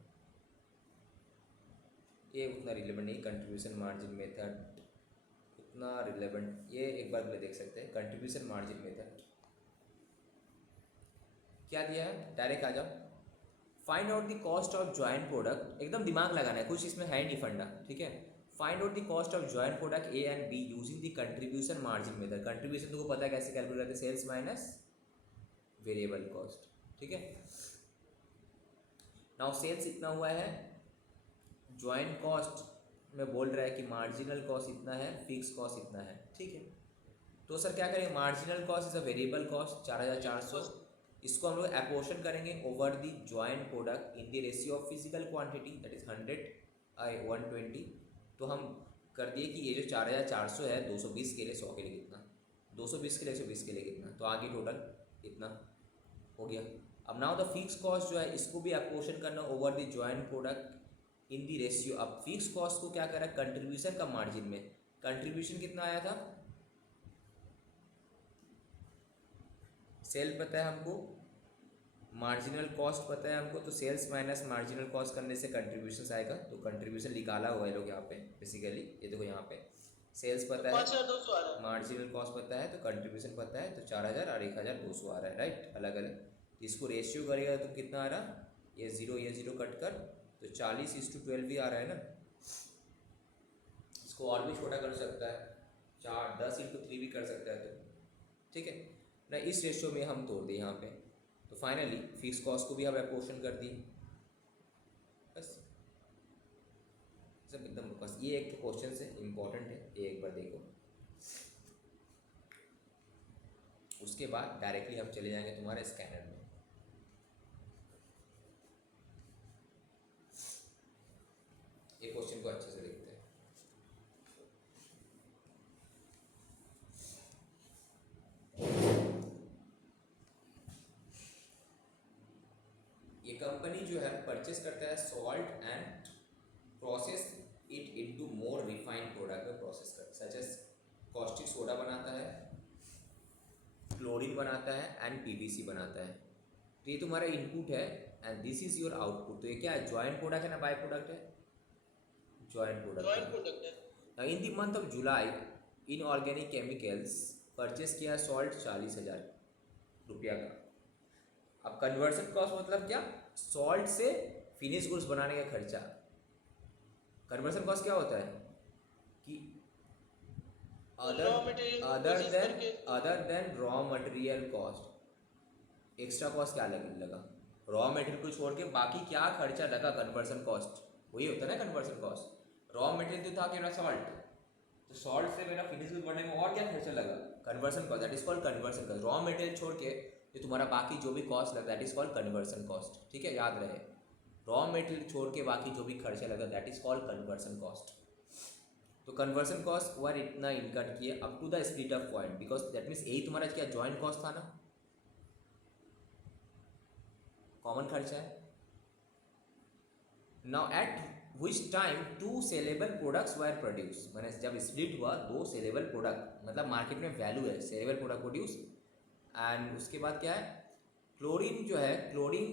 ये उतना रिलेवेंट नहीं, कंट्रीब्यूशन मार्जिन मेथड उतना रिलेवेंट, ये एक बार में देख सकते हैं। कंट्रीब्यूशन मार्जिन मेथड क्या दिया है, डायरेक्ट आ जाओ। Find out the cost of joint product, एकदम दिमाग लगाना है, कुछ इसमें है नहीं फंडा, ठीक है। Find out the cost of joint product A and be using the contribution margin method. Contribution तुमको पता है कैसे कैलकुलेट करते हैं, सेल्स माइनस वेरिएबल कॉस्ट, ठीक है। नाउ सेल्स इतना हुआ है, जॉइंट कॉस्ट में बोल रहा है कि मार्जिनल कॉस्ट इतना है, फिक्स कॉस्ट इतना है, ठीक है। तो सर क्या करेंगे, marginal cost is a variable cost 4,400, इसको हम लोग अपोर्शन करेंगे over the joint product in the ratio of physical quantity that is 100/120। तो हम कर दिए कि ये जो 4,400 है 220 के लिए 100 के लिए कितना, 220 के लिए 120 के लिए कितना, तो आगे टोटल इतना हो गया। अब नाउ द फिक्स कॉस्ट जो है इसको भी अपोर्शन करना over the joint product in the ratio. अब फिक्स कॉस्ट को क्या करा, कंट्रीब्यूशन का मार्जिन में, कंट्रीब्यूशन कितना आया था, सेल पता है हमको, मार्जिनल कॉस्ट पता है हमको, तो सेल्स माइनस मार्जिनल कॉस्ट करने से कंट्रीब्यूशन आएगा। तो कंट्रीब्यूशन निकाला हुआ है लोग यहाँ पे, बेसिकली ये देखो यहाँ पे सेल्स पता है, 5,200 मार्जिनल कॉस्ट पता है, तो कंट्रीब्यूशन पता है, तो 4,000 और 1,200 आ रहा है, राइट, अलग अलग। इसको रेशियो करेगा तो कितना आ रहा, ये जीरो कट कर तो 40:12 भी आ रहा है ना। इसको और भी छोटा कर सकता है, 10:3 भी कर सकता है, तो ठीक है ना। इस रेशियो में हम तोड़ दें यहाँ पे, तो फाइनली फिक्स कॉस्ट को भी हम अपोर्शन कर दिए, बस सब एकदम। बस ये एक तो क्वेश्चन से इम्पोर्टेंट है, ये एक बार देखो, उसके बाद डायरेक्टली हम चले जाएंगे तुम्हारे स्कैनर में। ये क्वेश्चन को अच्छे से देखते हैं। ये कंपनी जो है परचेस करता है salt and process it into more refined product में प्रोसेस कर, सच एज कॉस्टिक सोडा बनाता है, क्लोरीन बनाता है एंड पीवीसी बनाता है। तो ये तुम्हारा इनपुट है and this is your output. तो ये क्या है, जॉइंट प्रोडक्ट है ना बाय प्रोडक्ट है, जॉइंट प्रोडक्ट है। In the month of July inorganic chemicals purchase किया सॉल्ट 40,000 रुपया का। अब कन्वर्सन कॉस्ट मतलब क्या, सॉल्ट से फिनिश गुड्स बनाने का खर्चा। कन्वर्सन कॉस्ट क्या होता है कि other than raw material cost, extra cost क्या लगा, रॉ मटेरियल को छोड़ के बाकी क्या खर्चा लगा, कन्वर्सन कॉस्ट वही होता है ना कन्वर्सन कॉस्ट। रॉ मटेरियल तो था कि मेरा सॉल्ट, तो सॉल्ट से मेरा फिनिश गुड बनने में और क्या खर्चा लगा, conversion cost, that is called conversion cost. Raw material छोड़ के जो तुम्हारा बाकी जो भी कॉस्ट लगा that is called conversion cost, ठीक है, याद रहे। रॉ मटेरियल छोड़ के बाकी जो भी खर्चा लगा that is called conversion cost. तो कन्वर्सन कॉस्ट वर इतना इनकट किए up to the split off point, because that means यही तुम्हारा क्या जॉइंट कॉस्ट था ना, कॉमन खर्चा है। Now at which time 2 saleable products were produce, मैंने जब स्प्लिट हुआ 2 सेलेबल प्रोडक्ट, मतलब मार्केट में वैल्यू है, सेलेबल प्रोडक्ट प्रोड्यूस। एंड उसके बाद क्या है, क्लोरीन जो है, chlorine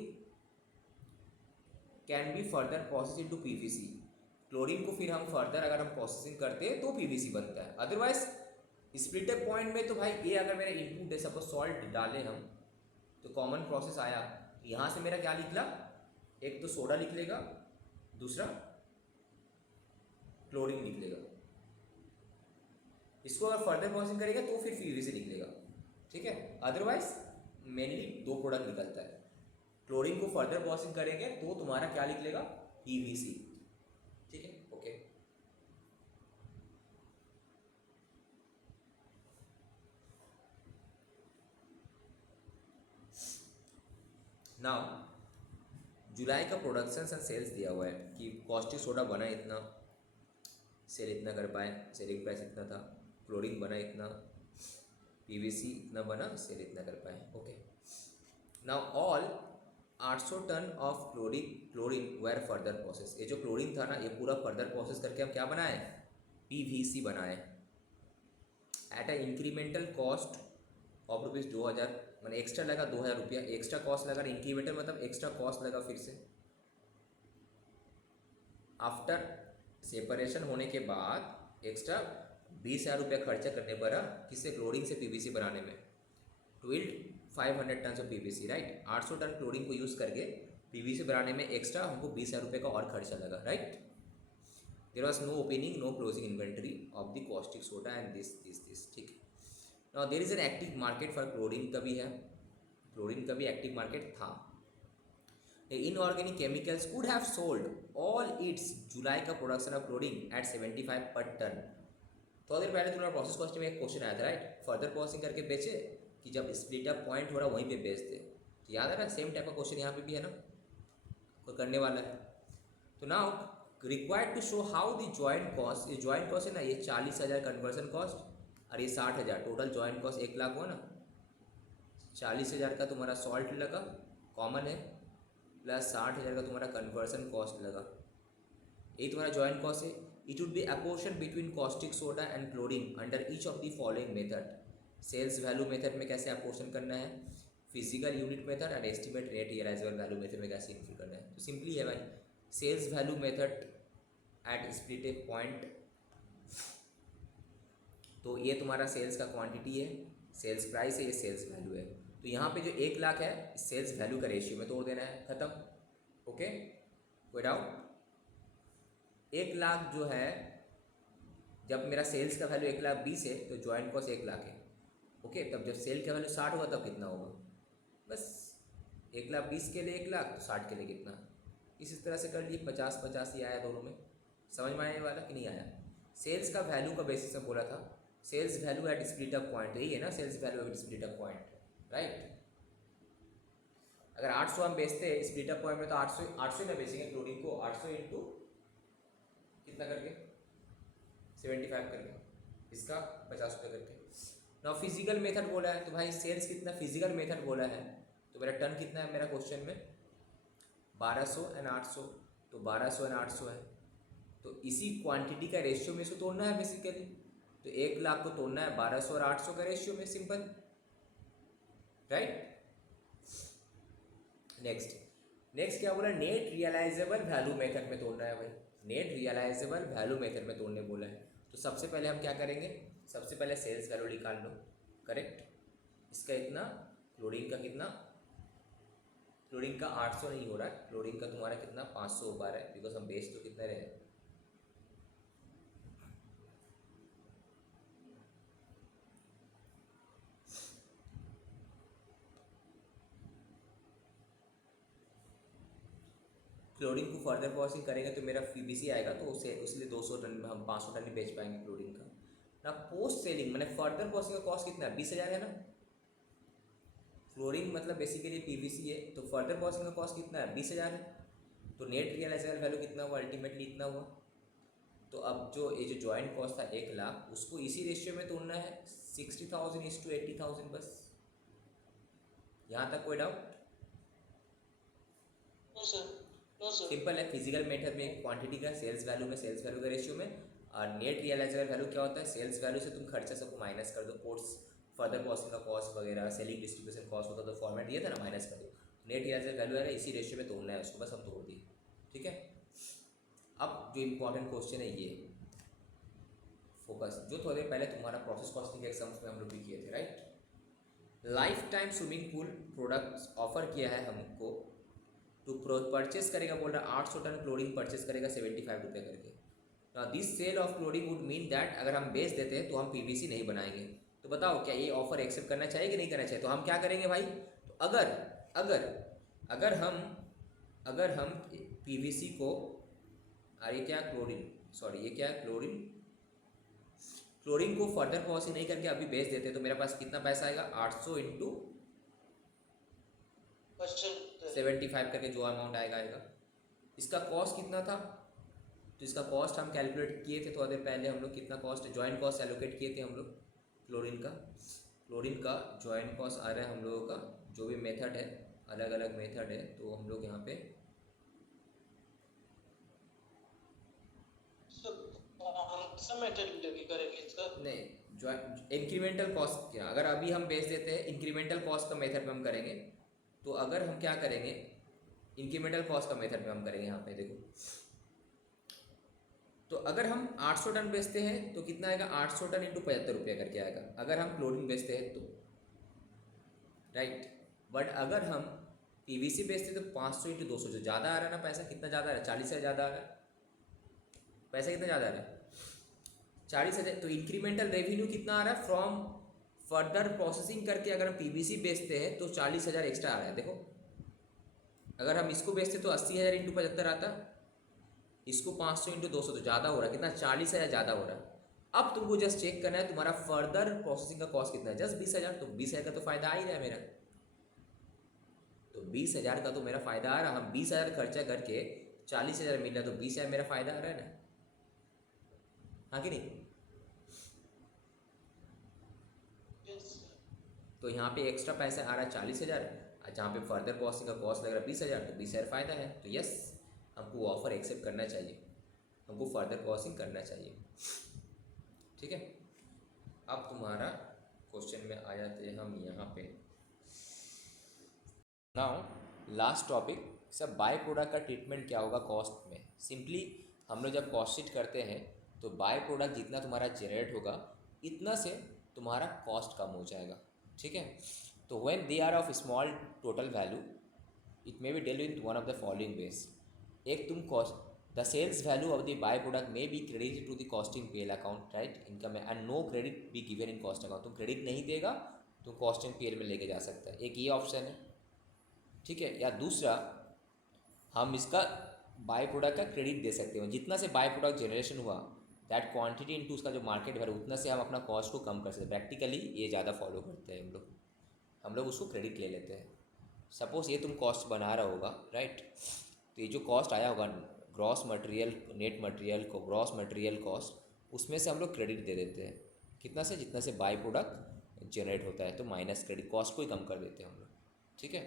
can be further process into PVC. Chlorine को फिर हम फर्दर अगर हम प्रोसेसिंग करते हैं तो पीवीसी बनता है। अदरवाइज स्प्लिटर पॉइंट में तो भाई ये अगर मेरा इनपुट है, सपोज सॉल्ट डाले हम, तो कॉमन प्रोसेस आया, यहाँ से मेरा क्या निकला, एक तो सोडा निकलेगा, दूसरा क्लोरीन निकलेगा। इसको अगर फर्दर प्रोसेसिंग करेगा तो फिर पीवीसी निकलेगा, ठीक है। अदरवाइज मेनली 2 प्रोडक्ट निकलता है। क्लोरीन को फर्दर प्रोसेसिंग करेंगे तो तुम्हारा क्या निकलेगा, पीवीसी, ठीक है, ओके। नाउ जुलाई का प्रोडक्शन एंड सेल्स दिया हुआ है कि कॉस्टिक सोडा बना इतना, सेल इतना कर पाए, सेलिंग प्राइस इतना था, क्लोरीन बना इतना, पीवीसी इतना बना, सेल इतना कर पाए, okay. Now all 800 ton of chlorine were further process. ये जो क्लोरीन था ना, ये पूरा फर्दर प्रोसेस करके हम क्या बनाए, पीवीसी बनाए at a incremental cost of ₹2000, मैंने एक्स्ट्रा लगा 2000 रुपया, एक्स्ट्रा कॉस्ट लगा, इंक्रीमेंटल मतलब एक्स्ट्रा कॉस्ट लगा फिर से। आफ्टर सेपरेशन होने के बाद एक्स्ट्रा 20,000 रुपया खर्चा करने पड़ा, किससे, क्लोरीन से पीवीसी बनाने में, to yield 500 ton of PVC, right. 800 ton chlorine को यूज़ करके पीवीसी बनाने में एक्स्ट्रा हमको 20,000 रुपये का और खर्चा लगा, right. There was no opening no closing inventory of the caustic soda and this, ठीक है। Now there is an active market for chlorine का भी है, क्लोरीन का भी एक्टिव मार्केट था। Inorganic chemicals could have sold all its July का production of chlorine eight 75 पर टन। थोड़ा देर पहले तुम्हारा प्रोसेस कॉस्ट में एक क्वेश्चन आया था, राइट, फर्दर प्रोसेसिंग करके बेचे कि जब स्प्लिट अप पॉइंट हो रहा वहीं पे बेचते, तो याद है ना, सेम टाइप का क्वेश्चन यहाँ पे भी है ना, कोई करने वाला है। तो now required to show how the joint cost, ये जॉइंट कॉस्ट है ना, ये 40,000 कन्वर्सन कॉस्ट और ये 60,000, टोटल जॉइंट कॉस्ट 1 लाख हुआ ना। 40,000 का तुम्हारा सॉल्ट लगा, कॉमन है, प्लस 60,000 का तुम्हारा कन्वर्सन कॉस्ट लगा, यही तुम्हारा जॉइंट कॉस्ट है। It would be apportion between caustic soda and chlorine under each of the following method. Sales value method में कैसे अपोर्शन करना है, physical unit method and estimate rate realisable value method में कैसे इन्फिल करना है। तो सिंपली है भाई, sales value method at split point, तो ये तुम्हारा सेल्स का क्वांटिटी है, सेल्स प्राइस है, ये सेल्स वैल्यू है। तो यहाँ पे जो 1 लाख है, सेल्स वैल्यू का रेशियो में तोड़ देना है, खत्म, ओके, कोई डाउट। 1 लाख जो है, जब मेरा सेल्स का वैल्यू 1,20,000 है तो जॉइंट कॉस्ट 1 लाख है, ओके। तब जब सेल का वैल्यू 60 होगा तब कितना होगा, बस 1,20,000 के लिए 1 लाख, तो 60 के लिए कितना, इस तरह से कर लिए, 50-50 ही आया दोनों में, समझ में आने वाला कि नहीं आया। सेल्स का वैल्यू का बेसिस में बोला था, sales value at split up point, यही है ना, sales value at split up point, right. अगर 800 हम बेचते हैं स्प्लिट अप पॉइंट में, तो 800 में बेचेंगे क्लोरीन को, 800 इंटू कितना करके, 75 करके, इसका 50 रुपये करके। ना फिजिकल मेथड बोला है, तो भाई सेल्स कितना, फिजिकल मेथड बोला है, तो मेरा टन कितना है मेरा क्वेश्चन में, 1200 एंड 800, तो 1200 एंड 800 है, तो इसी क्वांटिटी का रेशियो में इसको तोड़ना है बेसिकली। तो 1 लाख को तोड़ना है 1200 और 800 का रेशियो में, सिंपल, राइट। नेक्स्ट क्या बोला, नेट रियलाइजेबल वैल्यू मेथड में तोड़ना है भाई, नेट रियलाइजेबल वैल्यू मेथड में तोड़ने बोला है। तो सबसे पहले हम क्या करेंगे, सबसे पहले सेल्स वैल्यू निकाल लो, करेक्ट, इसका इतना, क्लोरीन का कितना, क्लोरीन का 800 नहीं हो रहा है, क्लोरीन का तुम्हारा कितना 500 हो पा रहा है, बिकॉज हम बेच तो कितना रहे, क्लोरीन को फर्दर प्रोसेसिंग करेंगे तो मेरा पीवीसी आएगा, तो उसे इसलिए 200 टन में हम 500 टन ही बेच पाएंगे क्लोरीन का ना। पोस्ट सेलिंग मैंने फर्दर प्रोसेसिंग का कॉस्ट कितना है, 20,000 है ना। क्लोरीन मतलब बेसिकली पीवीसी है, तो फर्दर प्रोसेसिंग का कॉस्ट कितना है, 20,000 है। तो नेट रियलाइजेबल वैल्यू कितना हुआ, अल्टीमेटली इतना हुआ। तो अब जो ये जो जॉइंट कॉस्ट था 1 लाख, उसको इसी रेशियो में तोड़ना है, 60,000 इज टू 80,000, बस। यहाँ तक कोई doubt? No sir, no sir. Simple है, फिजिकल मेथड में क्वांटिटी का सेल्स वैल्यू में सेल्स वैल्यू का रेशियो में, और नेट रियलाइजेबल वैल्यू क्या होता है, सेल्स वैल्यू से तुम खर्चा सबको माइनस कर दो, कोर्स फर्दर कॉस्टिंग का कॉस्ट वगैरह, सेलिंग डिस्ट्रीब्यूशन कॉस्ट होता तो फॉर्मेट ये था ना, माइनस कर दो, नेट रियलाइजेबल वैल्यू है इसी रेशियो में तोड़ना है उसको, बस हम तोड़ दिए। ठीक है, अब जो इम्पोर्टेंट क्वेश्चन है ये फोकस, जो थोड़े पहले तुम्हारा प्रोसेस कॉस्टिंग के एग्जाम्स में हम लोग भी किए थे, right. Life time swimming pool products offer किया है हमको, तो परचेस करेगा, बोल रहा है 800 टन क्लोरीन परचेस करेगा 75 रुपये करके। Now this sale of chlorine would mean that अगर हम बेच देते हैं तो हम पीवीसी नहीं बनाएंगे। तो बताओ क्या ये ऑफर एक्सेप्ट करना चाहिए कि नहीं करना चाहिए? तो हम क्या करेंगे भाई, तो अगर अगर अगर हम अगर हम पीवीसी को, अरे क्या क्लोरीन, सॉरी ये क्या है क्लोरीन को फर्दर प्रोसेसिंग नहीं करके अभी बेच देते तो मेरे पास कितना पैसा आएगा, 800 इंटू 75 करके जो अमाउंट आएगा। इसका कॉस्ट कितना था, तो इसका कॉस्ट हम कैलकुलेट किए थे थोड़ा देर पहले हम लोग, कितना कॉस्ट जॉइंट कॉस्ट एलोकेट किए थे हम लोग क्लोरीन का जॉइंट कॉस्ट आ रहा है हम लोगों का, जो भी मेथड है अलग अलग मेथड है, तो हम लोग यहाँ पे नहीं इंक्रीमेंटल कॉस्ट क्या, अगर अभी हम बेच देते हैं इंक्रीमेंटल कॉस्ट का मेथड में हम करेंगे, तो अगर हम क्या करेंगे इंक्रीमेंटल कॉस्ट का मेथड में हम करेंगे, यहाँ पे देखो, तो अगर हम 800 टन बेचते हैं तो कितना आएगा, 800 टन इंटू 75 रुपये करके आएगा अगर हम क्लोरीन बेचते हैं तो, राइट। बट अगर हम पीवीसी बेचते हैं तो 500 इंटू 200, जो ज़्यादा आ रहा है ना पैसा, कितना ज़्यादा आ रहा है, 40,000 ज़्यादा आ रहा है पैसा, कितना ज़्यादा आ रहा है 40,000। तो इंक्रीमेंटल रेवेन्यू कितना आ रहा है फ्रॉम फर्दर प्रोसेसिंग करके, अगर हम पीवीसी बेचते हैं तो 40,000 एक्स्ट्रा आ रहा है। देखो अगर हम इसको बेचते तो 80,000 इंटू 75 आता, इसको 500 इंटू 200 तो ज़्यादा हो रहा है, कितना 40,000 ज़्यादा हो रहा है। अब तुमको जस्ट चेक करना है तुम्हारा फर्दर प्रोसेसिंग का कॉस्ट कितना है, जस्ट 20,000, तो 20,000 का तो फायदा आ ही रहा है मेरा, तो 20,000 का तो मेरा फायदा आ रहा, हम 20,000 खर्चा करके 40,000 मिल रहा, तो 20,000 मेरा फायदा आ रहा है ना, हाँ कि नहीं। तो यहाँ पे एक्स्ट्रा पैसा आ रहा है 40,000, जहाँ पे फर्दर कॉस्टिंग का कॉस्ट लग रहा है 20,000, तो 20,000 फायदा है, तो यस हमको ऑफर एक्सेप्ट करना चाहिए, हमको फर्दर कॉस्टिंग करना चाहिए। ठीक है, अब तुम्हारा क्वेश्चन में आ जाते हैं हम यहाँ पे। नाउ लास्ट टॉपिक, सब बाय प्रोडक्ट का ट्रीटमेंट क्या होगा कॉस्ट में। सिंपली हम लोग जब कॉस्ट शीट करते हैं तो बाय प्रोडक्ट जितना तुम्हारा जनरेट होगा इतना से तुम्हारा कॉस्ट कम हो जाएगा। ठीक है, तो when they are of small total value it may be dealt in one of the following ways. एक तुम cost, the sales value of the by product may be credited to the costing PL account, right, income and no credit be given in cost account. तुम credit नहीं देगा तो costing PL में लेके जा सकता है, एक ये ऑप्शन है। ठीक है, या दूसरा हम इसका बाय प्रोडक्ट का क्रेडिट दे सकते हैं, जितना से बाय प्रोडक्ट जनरेशन हुआ दैट क्वांटिटी इनटू उसका जो मार्केट वैल्यू उतना से हम अपना कॉस्ट को कम कर सकते हैं। प्रैक्टिकली ये ज़्यादा फॉलो करते हैं हम लोग उसको क्रेडिट ले लेते हैं। सपोज ये तुम कॉस्ट बना रहा होगा, राइट, तो ये जो कॉस्ट आया होगा ग्रॉस मटेरियल नेट मटेरियल को ग्रॉस मटेरियल कॉस्ट, उसमें से हम लोग क्रेडिट दे देते हैं, कितना से, जितना से बाय प्रोडक्ट जनरेट होता है, तो माइनस क्रेडिट कॉस्ट को ही कम कर देते हैं हम लोग। ठीक है,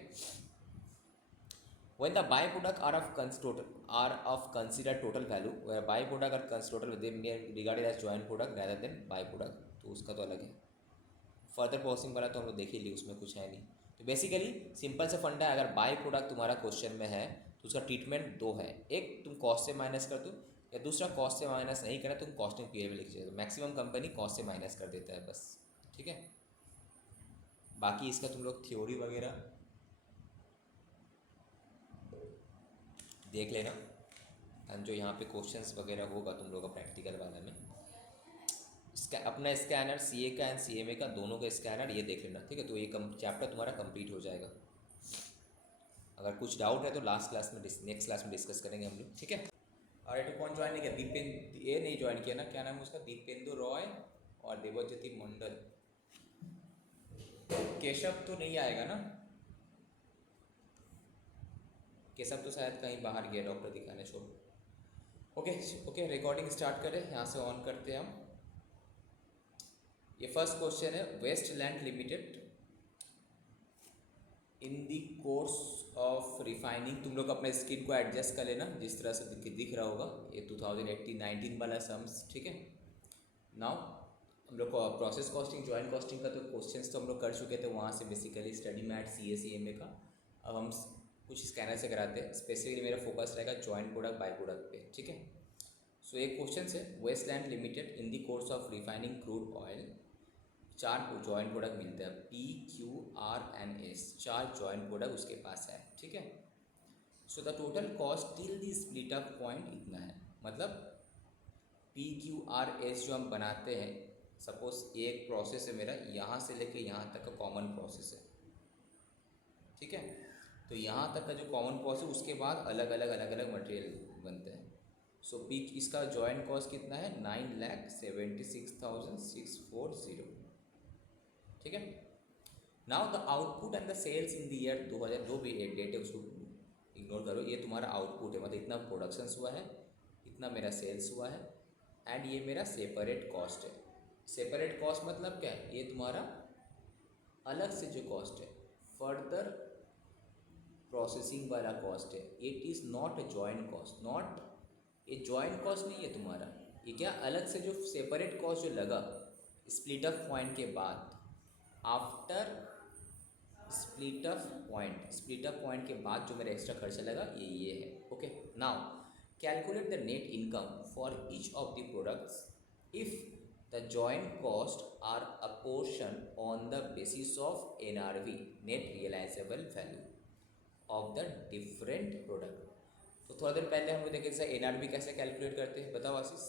when the byproduct are of considered total value, where byproduct are considered total, they may be regarded as joint product rather than byproduct, तो उसका तो अलग है। फर्दर प्रोसेसिंग वाला तो हम लोग देख ही लिए, उसमें कुछ है नहीं। तो बेसिकली सिंपल से फंडा है, अगर बाय प्रोडक्ट तुम्हारा क्वेश्चन में है तो उसका ट्रीटमेंट दो है, एक तुम कॉस्ट से माइनस कर दो, या दूसरा कॉस्ट से माइनस नहीं करा तुम कॉस्टिंग पीरियड में लिख चाहिए। मैक्सिमम कंपनी कॉस्ट से माइनस कर देता है बस। ठीक है, बाकी इसका तुम लोग थ्योरी वगैरह देख लेना, एंड जो यहाँ पे क्वेश्चंस वगैरह होगा तुम लोग का प्रैक्टिकल वाला में, इसका अपना स्कैनर सीए का एंड सीएमए का दोनों का स्कैनर ये देख लेना। ठीक है, तो ये चैप्टर तुम्हारा कंप्लीट हो जाएगा। अगर कुछ डाउट है तो लास्ट क्लास में नेक्स्ट क्लास में डिस्कस करेंगे हम लोग। ठीक है, और ये कौन ज्वाइन नहीं किया, दीपेंद्र ये नहीं ज्वाइन किया ना, क्या नाम है उसका, दीपेंद्र रॉय और देवज्योति मंडल। केशव तो नहीं आएगा ना, केशव तो शायद कहीं बाहर गया डॉक्टर दिखाने, छोड़। ओके, रिकॉर्डिंग स्टार्ट करें, यहाँ से ऑन करते हैं हम। ये फर्स्ट क्वेश्चन है, Westland limited in the course of refining, तुम लोग अपने स्किन को एडजस्ट कर लेना जिस तरह से दिख रहा होगा, ये 2018-19 वाला सम्स, ठीक है। नाउ हम लोग को प्रोसेस कॉस्टिंग, जॉइंट कॉस्टिंग का तो क्वेश्चंस तो हम लोग कर चुके थे वहाँ से, बेसिकली स्टडी मैट CA का। अब हम कुछ स्कैनर से कराते हैं, स्पेसिफिकली मेरा फोकस रहेगा जॉइंट प्रोडक्ट बाय प्रोडक्ट पे, ठीक है। सो एक क्वेश्चन है, Westland limited in the course of refining crude oil 4 joint product मिलते हैं, PQRNS, 4 जॉइंट प्रोडक्ट उसके पास है, ठीक है। So the total cost till the split up point इतना है, मतलब PQRS जो हम बनाते हैं, सपोज एक प्रोसेस है मेरा यहाँ से लेके यहाँ तक का कॉमन प्रोसेस है, ठीक है। तो यहाँ तक का जो कॉमन प्रोसेस, उसके बाद अलग अलग मटेरियल बनते हैं। सो इसका जॉइंट कॉस्ट कितना है, 9,76,640, ठीक है। Now the output and the sales in the year 2000, जो भी एक डेट है उसको इग्नोर करो, ये तुम्हारा आउटपुट है, मतलब इतना प्रोडक्शंस हुआ है, इतना मेरा सेल्स हुआ है, एंड ये मेरा सेपरेट कॉस्ट है। सेपरेट कॉस्ट मतलब क्या है, ये तुम्हारा अलग से जो कॉस्ट है, फर्दर प्रोसेसिंग वाला कॉस्ट है। It is not a joint cost, not ये जॉइंट कॉस्ट नहीं है तुम्हारा, ये क्या अलग से जो सेपरेट कॉस्ट जो लगा स्प्लिट ऑफ पॉइंट के बाद, आफ्टर स्प्लिट ऑफ पॉइंट के बाद जो मेरा एक्स्ट्रा खर्चा लगा ये है, okay. Now calculate the net income for each of the products if the joint cost are apportioned on the basis of NRV, net realizable value of the different product। तो थोड़ा देर पहले हम देखे जैसे NRV कैसे कैलकुलेट करते हैं, बताओ आशीष।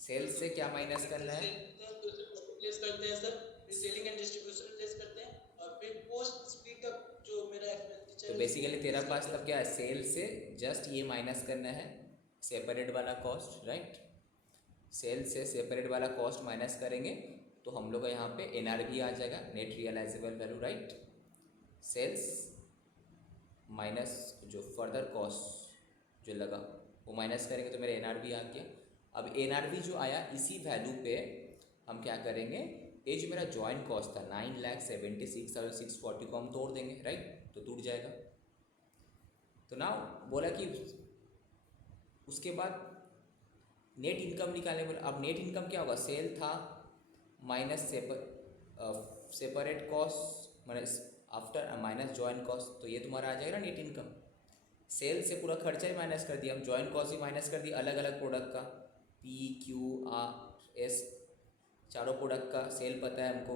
सेल्स से क्या माइनस करना है, प्लेस करते हैं सर, फिर सेलिंग एंड डिस्ट्रीब्यूशन प्लेस करते हैं, और फिर पोस्ट स्प्लिट अप जो मेरा एक्सपेंडिचर तो बेसिकली तेरा पास तब क्या है, सेल से जस्ट ये माइनस करना है सेपरेट वाला कॉस्ट, राइट। सेल से सेपरेट वाला कॉस्ट माइनस करेंगे तो हम लोग का यहाँ पे NRV आ जाएगा, net realisable value, right. Sales minus जो फर्दर कॉस्ट जो लगा वो माइनस करेंगे तो मेरा NRV आ गया। अब NRV जो आया इसी वैल्यू पे हम क्या करेंगे, ये जो मेरा जॉइंट कॉस्ट था 9,76,640 को हम तोड़ देंगे, राइट, तो टूट जाएगा। तो ना बोला कि उसके बाद नेट इनकम निकालने बोले। अब नेट इनकम क्या होगा, सेल था minus separate cost minus after minus joint cost, तो ये तुम्हारा आ जाएगा नेट इनकम। सेल से पूरा खर्चा ही माइनस कर दिया, हम जॉइंट कॉस्ट भी माइनस कर दिया अलग अलग प्रोडक्ट का, PQRS चारों प्रोडक्ट का सेल पता है हमको,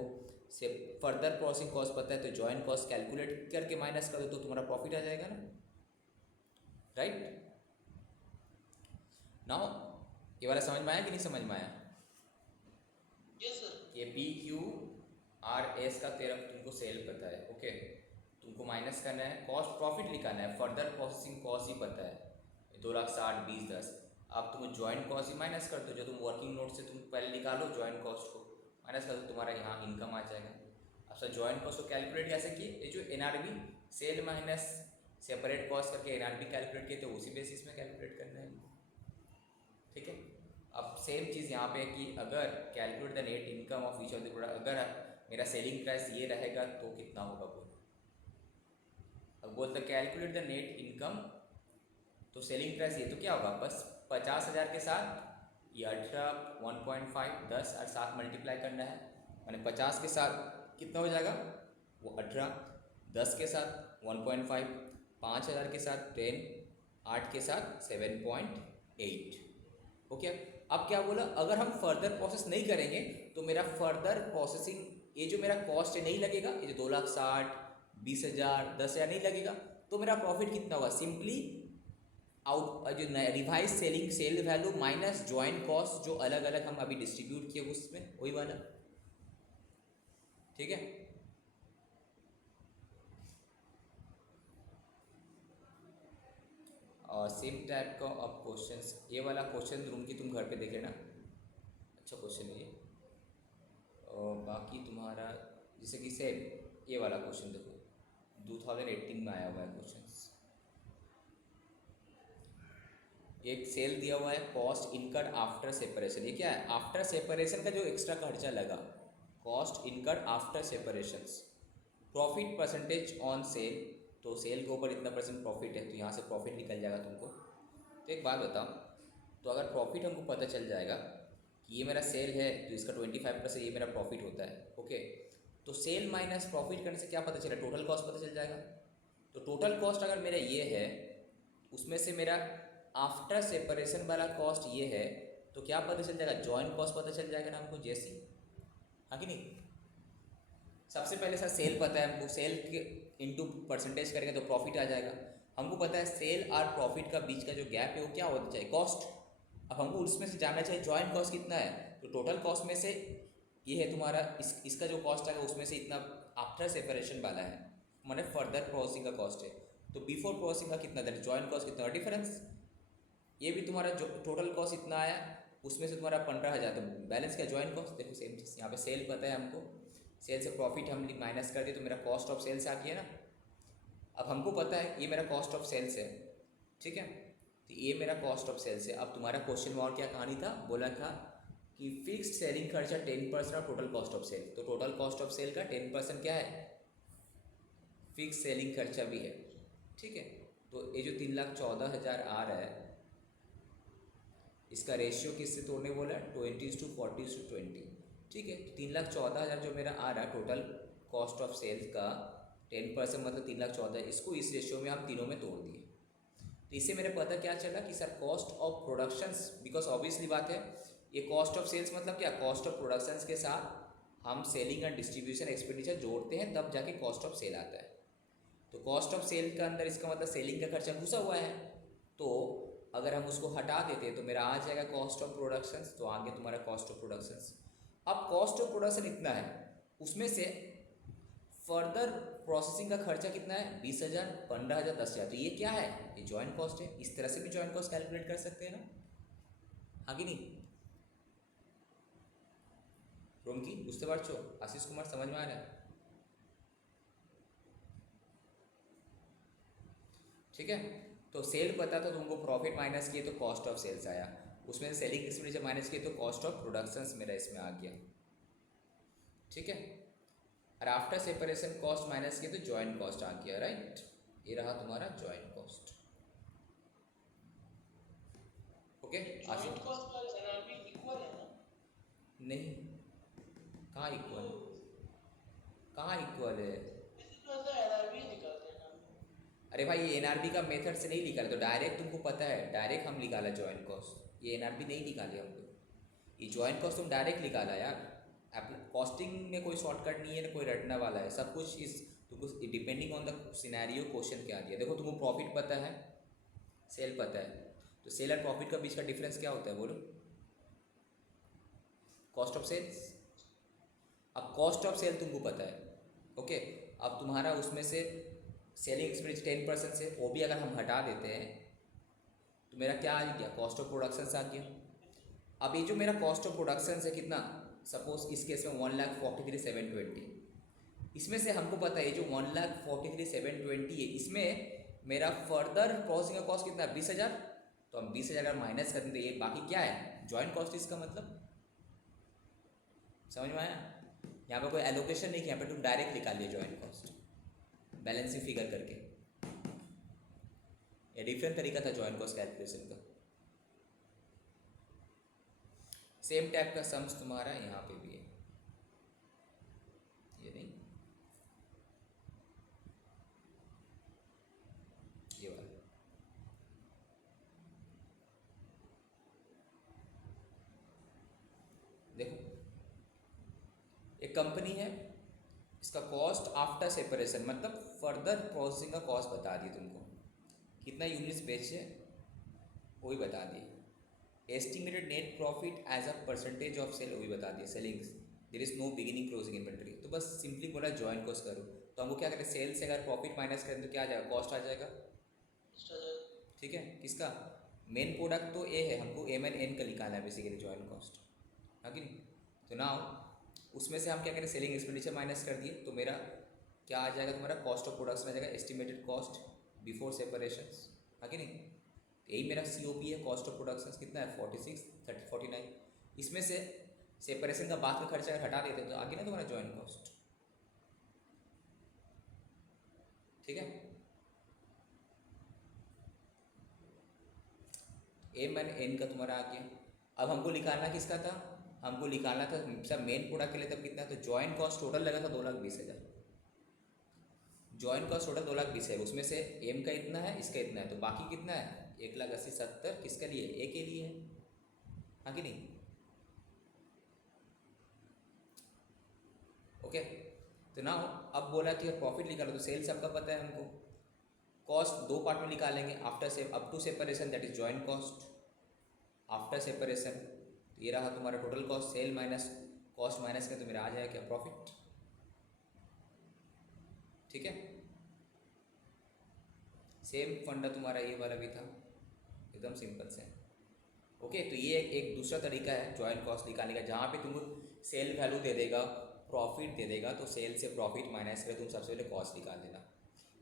से फर्दर प्रोसेसिंग कॉस्ट पता है, तो जॉइंट कॉस्ट कैलकुलेट करके माइनस कर दो तो तुम्हारा प्रॉफिट आ जाएगा ना, राइट। नाउ ये वाला समझ में आया कि नहीं समझ में आया? Yes sir. ये PQRS का तेरा तुमको सेल पता है, ओके, तुमको माइनस करना है कॉस्ट, प्रॉफिट निकालना है, फर्दर प्रोसेसिंग कॉस्ट ही पता है 2,60,000 20 10। अब तुम जॉइंट कॉस्ट ही माइनस कर दो, जो तुम वर्किंग नोट से तुम पहले निकालो जॉइंट कॉस्ट को माइनस कर दो, तुम्हारा यहाँ इनकम आ जाएगा। अब सर जॉइंट कॉस्ट को कैलकुलेट कैसे किए, ये जो NRV sale minus separate cost करके NRV कैलकुलेट किए थे उसी बेसिस में कैलकुलेट करना है, ठीक है। अब सेम चीज़ यहाँ पे कि अगर calculate the net income of each of the product, अगर मेरा सेलिंग प्राइस ये रहेगा तो कितना होगा बोल। अब बोलते कैलकुलेट द नेट इनकम, तो सेलिंग प्राइस ये तो क्या होगा, बस 50,000 के साथ ये 18 1.5 10 और 7 मल्टीप्लाई करना है, मैंने 50 के साथ कितना हो जाएगा वो 18, 10 के साथ 1.5, 5,000 के साथ 10, 8 के साथ 7.8, ओके। अब क्या बोला, अगर हम फर्दर प्रोसेस नहीं करेंगे तो मेरा फर्दर प्रोसेसिंग ये जो मेरा कॉस्ट है नहीं लगेगा, ये जो 2,60,000 20,000 10,000 नहीं लगेगा, तो मेरा प्रॉफिट कितना होगा, सिंपली आउट जो revise sale value minus joint cost जो अलग अलग हम अभी डिस्ट्रीब्यूट किए उसमें वही वाला, ठीक है। और सेम टाइप का अब क्वेश्चंस, ये वाला क्वेश्चन रूम की तुम घर पे देख लेना, अच्छा क्वेश्चन है ये। और बाकी तुम्हारा जैसे कि सेम ये वाला क्वेश्चन देखो 2018 में आया हुआ है क्वेश्चन, एक सेल दिया हुआ है कॉस्ट इनकर्ड आफ्टर सेपरेशन, ये क्या है, आफ्टर सेपरेशन का जो एक्स्ट्रा खर्चा लगा, cost incurred after separation profit percentage on sale, तो सेल के ऊपर इतना परसेंट प्रॉफिट है तो यहाँ से प्रॉफिट निकल जाएगा तुमको। तो एक बात बताओ, तो अगर प्रॉफिट हमको पता चल जाएगा कि ये मेरा सेल है तो इसका 25% ये मेरा प्रॉफिट होता है, ओके, तो सेल माइनस प्रॉफिट करने से क्या पता चला, टोटल कॉस्ट पता चल जाएगा। तो टोटल कॉस्ट अगर मेरा ये है, उसमें से मेरा आफ्टर सेपरेशन वाला कॉस्ट ये है, तो क्या पता चल जाएगा, जॉइंट कॉस्ट पता चल जाएगा ना हमको, जैसी, हाँ कि नहीं। सबसे पहले सर सेल पता है हमको, सेल के इंटू परसेंटेज करेंगे तो प्रॉफिट आ जाएगा। हमको पता है सेल और प्रॉफिट का बीच का जो गैप है वो क्या होना चाहिए, कॉस्ट। अब हमको उसमें से जानना चाहिए जॉइंट कॉस्ट कितना है, तो टोटल कॉस्ट में से ये है तुम्हारा इसका जो कॉस्ट आएगा उसमें से इतना आफ्टर सेपरेशन वाला है, माने फर्दर प्रोसेसिंग का कॉस्ट है, तो बिफोर प्रोसेसिंग का कितना था, जॉइंट कॉस्ट कितना, डिफरेंस। ये भी तुम्हारा जो टोटल कॉस्ट इतना आया उसमें से तुम्हारा 15,000, तो बैलेंस क्या, जॉइंट कॉस्ट। देखो सेम चीज़ यहाँ पे सेल पता है हमको, सेल से प्रॉफिट हम माइनस कर दिए तो मेरा कॉस्ट ऑफ सेल्स आ गया ना। अब हमको पता है ये मेरा कॉस्ट ऑफ सेल्स है, ठीक है, तो ये मेरा कॉस्ट ऑफ सेल्स है। अब तुम्हारा क्वेश्चन में और क्या कहानी था, बोला था कि फिक्स्ड सेलिंग खर्चा 10% of total cost of sale, तो टोटल कॉस्ट ऑफ सेल का 10% क्या है, फिक्स सेलिंग खर्चा भी है, ठीक है। तो ये जो 3,14,000 आ रहा है, इसका रेशियो किससे तोड़ने बोला है, 20:40:20, ठीक है। तो 3,14,000 जो मेरा आ रहा है टोटल कॉस्ट ऑफ सेल्स का 10% मतलब 3,14,000, इसको इस रेशियो में हम तीनों में तोड़ दिए। तो इससे मेरे पता क्या चला कि sir cost of productions, because obviously बात है ये कॉस्ट ऑफ सेल्स मतलब क्या, कॉस्ट ऑफ प्रोडक्शंस के साथ हम सेलिंग एंड डिस्ट्रीब्यूशन एक्सपेंडिचर जोड़ते हैं तब जाके कॉस्ट ऑफ सेल आता है। तो कॉस्ट ऑफ सेल के अंदर इसका मतलब सेलिंग का खर्चा घुसा हुआ है, तो अगर हम उसको हटा देते तो मेरा आ जाएगा कॉस्ट ऑफ प्रोडक्शंस, तो आगे तुम्हारा कॉस्ट ऑफ प्रोडक्शंस। अब कॉस्ट ऑफ प्रोडक्शन इतना है, उसमें से फर्दर प्रोसेसिंग का खर्चा कितना है, 20,000, 15,000, 10,000, तो ये क्या है, ये जॉइंट कॉस्ट है। इस तरह से भी जॉइंट कॉस्ट कैलकुलेट कर सकते हैं ना, हाँ कि नहीं। रोमकी बुझते पारछो, आशीष कुमार समझ में आ रहा है, ठीक है। तो सेल पता था तुमको, प्रॉफिट माइनस किए तो कॉस्ट ऑफ सेल्स आया, उसमें सेलिंग एक्सपेंडिचर माइनस किए तो कॉस्ट ऑफ प्रोडक्शंस मेरा इसमें आ गया, ठीक है। और आफ्टर सेपरेशन कॉस्ट माइनस किए तो जॉइंट कॉस्ट आ गया, राइट। ये रहा तुम्हारा joint cost, okay. Joint cost और एनआरबी इक्वल है ना? नहीं, कहाँ इक्वल, कहाँ इक्वल है, वैसे तो ऐसा एनआरबी निकालते हैं ना। अरे भाई ये एनआरबी का मेथड से नहीं निकाला, तो डायरेक्ट तुमको पता है, डायरेक्ट हम निकाला जॉइंट कॉस्ट, ये एनआरबी नहीं निकाले हम लोग, ये जॉइंट कॉस्ट तुम डायरेक्ट निकाला यार। कॉस्टिंग में कोई शॉर्टकट नहीं है ना कोई रटने वाला है, सब कुछ इस तुमको depending on the scenario question क्या दिया। देखो तुमको प्रॉफिट पता है, सेल पता है, तो सेल और प्रॉफिट का बीच का डिफरेंस क्या होता है बोलो, कॉस्ट ऑफ सेल्स। अब कॉस्ट ऑफ सेल तुमको पता है, ओके। अब तुम्हारा उसमें से सेलिंग एक्सपेंडिचर 10% से, वो भी अगर हम हटा देते हैं तो मेरा क्या आ गया, कॉस्ट ऑफ प्रोडक्शन आ गया। अब ये जो मेरा कॉस्ट ऑफ प्रोडक्शन है कितना, सपोज इस केस में 1,43,720, इसमें से हमको पता है जो 1,43,720 है, इसमें मेरा फर्दर प्रोसेसिंग का कॉस्ट कितना है, 20,000, तो हम 20,000 अगर माइनस कर दें ये बाकी क्या है, जॉइंट कॉस्ट। इसका मतलब समझ में आया, यहाँ पे कोई एलोकेशन नहीं, यहाँ पे तुम डायरेक्ट निकाल लिया जॉइंट कॉस्ट बैलेंसिंग फिगर करके। ये डिफरेंट तरीका था जॉइंट कॉस्ट कैलकुलेशन का। सेम टाइप का सम्स तुम्हारा यहाँ पे भी है, ये नहीं, ये वाला। देखो एक कंपनी है, इसका कॉस्ट आफ्टर सेपरेशन मतलब फर्दर प्रोसेसिंग का कॉस्ट बता दिए तुमको, कितना यूनिट्स बेचे वो भी बता दिए, estimated net profit as a percentage of sale वो भी बता दिए, selling there is no beginning closing inventory. तो बस सिंपली बोला जॉइंट कॉस्ट करो, तो हमको क्या करें, सेल से अगर प्रॉफिट माइनस करें तो क्या आ जाएगा, कॉस्ट आ जाएगा, ठीक है। किसका, मेन प्रोडक्ट तो ए है, हमको एम एंड एन का निकालना है बेसिकली जॉइंट कॉस्ट, हाँ कि नहीं। तो नाउ उसमें से हम क्या करें, सेलिंग एक्सपेंडिचर माइनस कर दिए, तो मेरा क्या आ जाएगा, तुम्हारा कॉस्ट ऑफ प्रोडक्शन आ जाएगा, एस्टिमेटेड कॉस्ट बिफोर सेपरेशन, हाँ कि नहीं। यही मेरा COP है, कॉस्ट ऑफ प्रोडक्शन कितना है, 46, 30, 49। इसमें से सेपरेशन का बाद का खर्चा अगर हटा देते तो आगे ना तुम्हारा जॉइंट कॉस्ट, ठीक है। एम एंड एन का तुम्हारा आ गया। अब हमको निकालना किसका था, हमको निकालना था सब मेन प्रोडक्ट के लिए तब कितना, तो जॉइंट कॉस्ट टोटल लगा था 2,20,000। जॉइंट कॉस्ट टोटल 2,20,000, उसमें से एम का इतना है, इसका इतना है, तो बाकी कितना है 1,80,70 किसके लिए, ए के लिए है, हाँ कि नहीं। ओके, तो ना अब बोला कि प्रॉफिट निकालो, तो सेल्स आपका पता है हमको, कॉस्ट दो पार्ट में निकालेंगे, आफ्टर से up to separation that is joint cost, after separation ये रहा तुम्हारा total cost, sale minus cost minus का तो मेरा आ जाएगा क्या, प्रॉफिट। ठीक है, सेम फंडा तुम्हारा ये वाला भी था, एकदम सिंपल से। ओके, तो ये एक दूसरा तरीका है जॉइंट कॉस्ट निकालने का, जहाँ पे तुमको सेल वैल्यू दे देगा, प्रॉफिट दे देगा, तो सेल से प्रॉफिट माइनस करे तुम सबसे पहले कॉस्ट निकाल देना।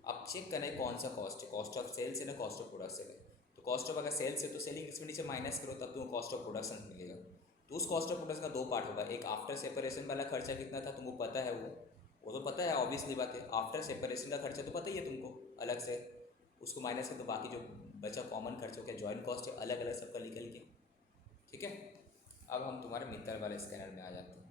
अब चेक करें कौन सा कॉस्ट है, कॉस्ट ऑफ सेल्स है ना कॉस्ट ऑफ प्रोडक्ट है। तो कॉस्ट ऑफ अगर सेल्स है तो सेलिंग एक्सपेंडिचर माइनस करो तब तुमको कॉस्ट ऑफ प्रोडक्शन मिलेगा। तो उस कॉस्ट ऑफ प्रोडक्शन का दो पार्ट होगा, एक आफ्टर सेपरेशन वाला खर्चा कितना था तुमको पता है, वो तो पता है ऑब्वियसली बात है। आफ्टर सेपरेशन का खर्चा तो पता ही है तुमको अलग से, उसको माइनस कर, तो बाकी जो बचा कॉमन खर्चा हो गया जॉइंट कॉस्ट है, अलग अलग सबका निकल के। ठीक है, अब हम तुम्हारे मित्तर वाले स्कैनर में आ जाते हैं।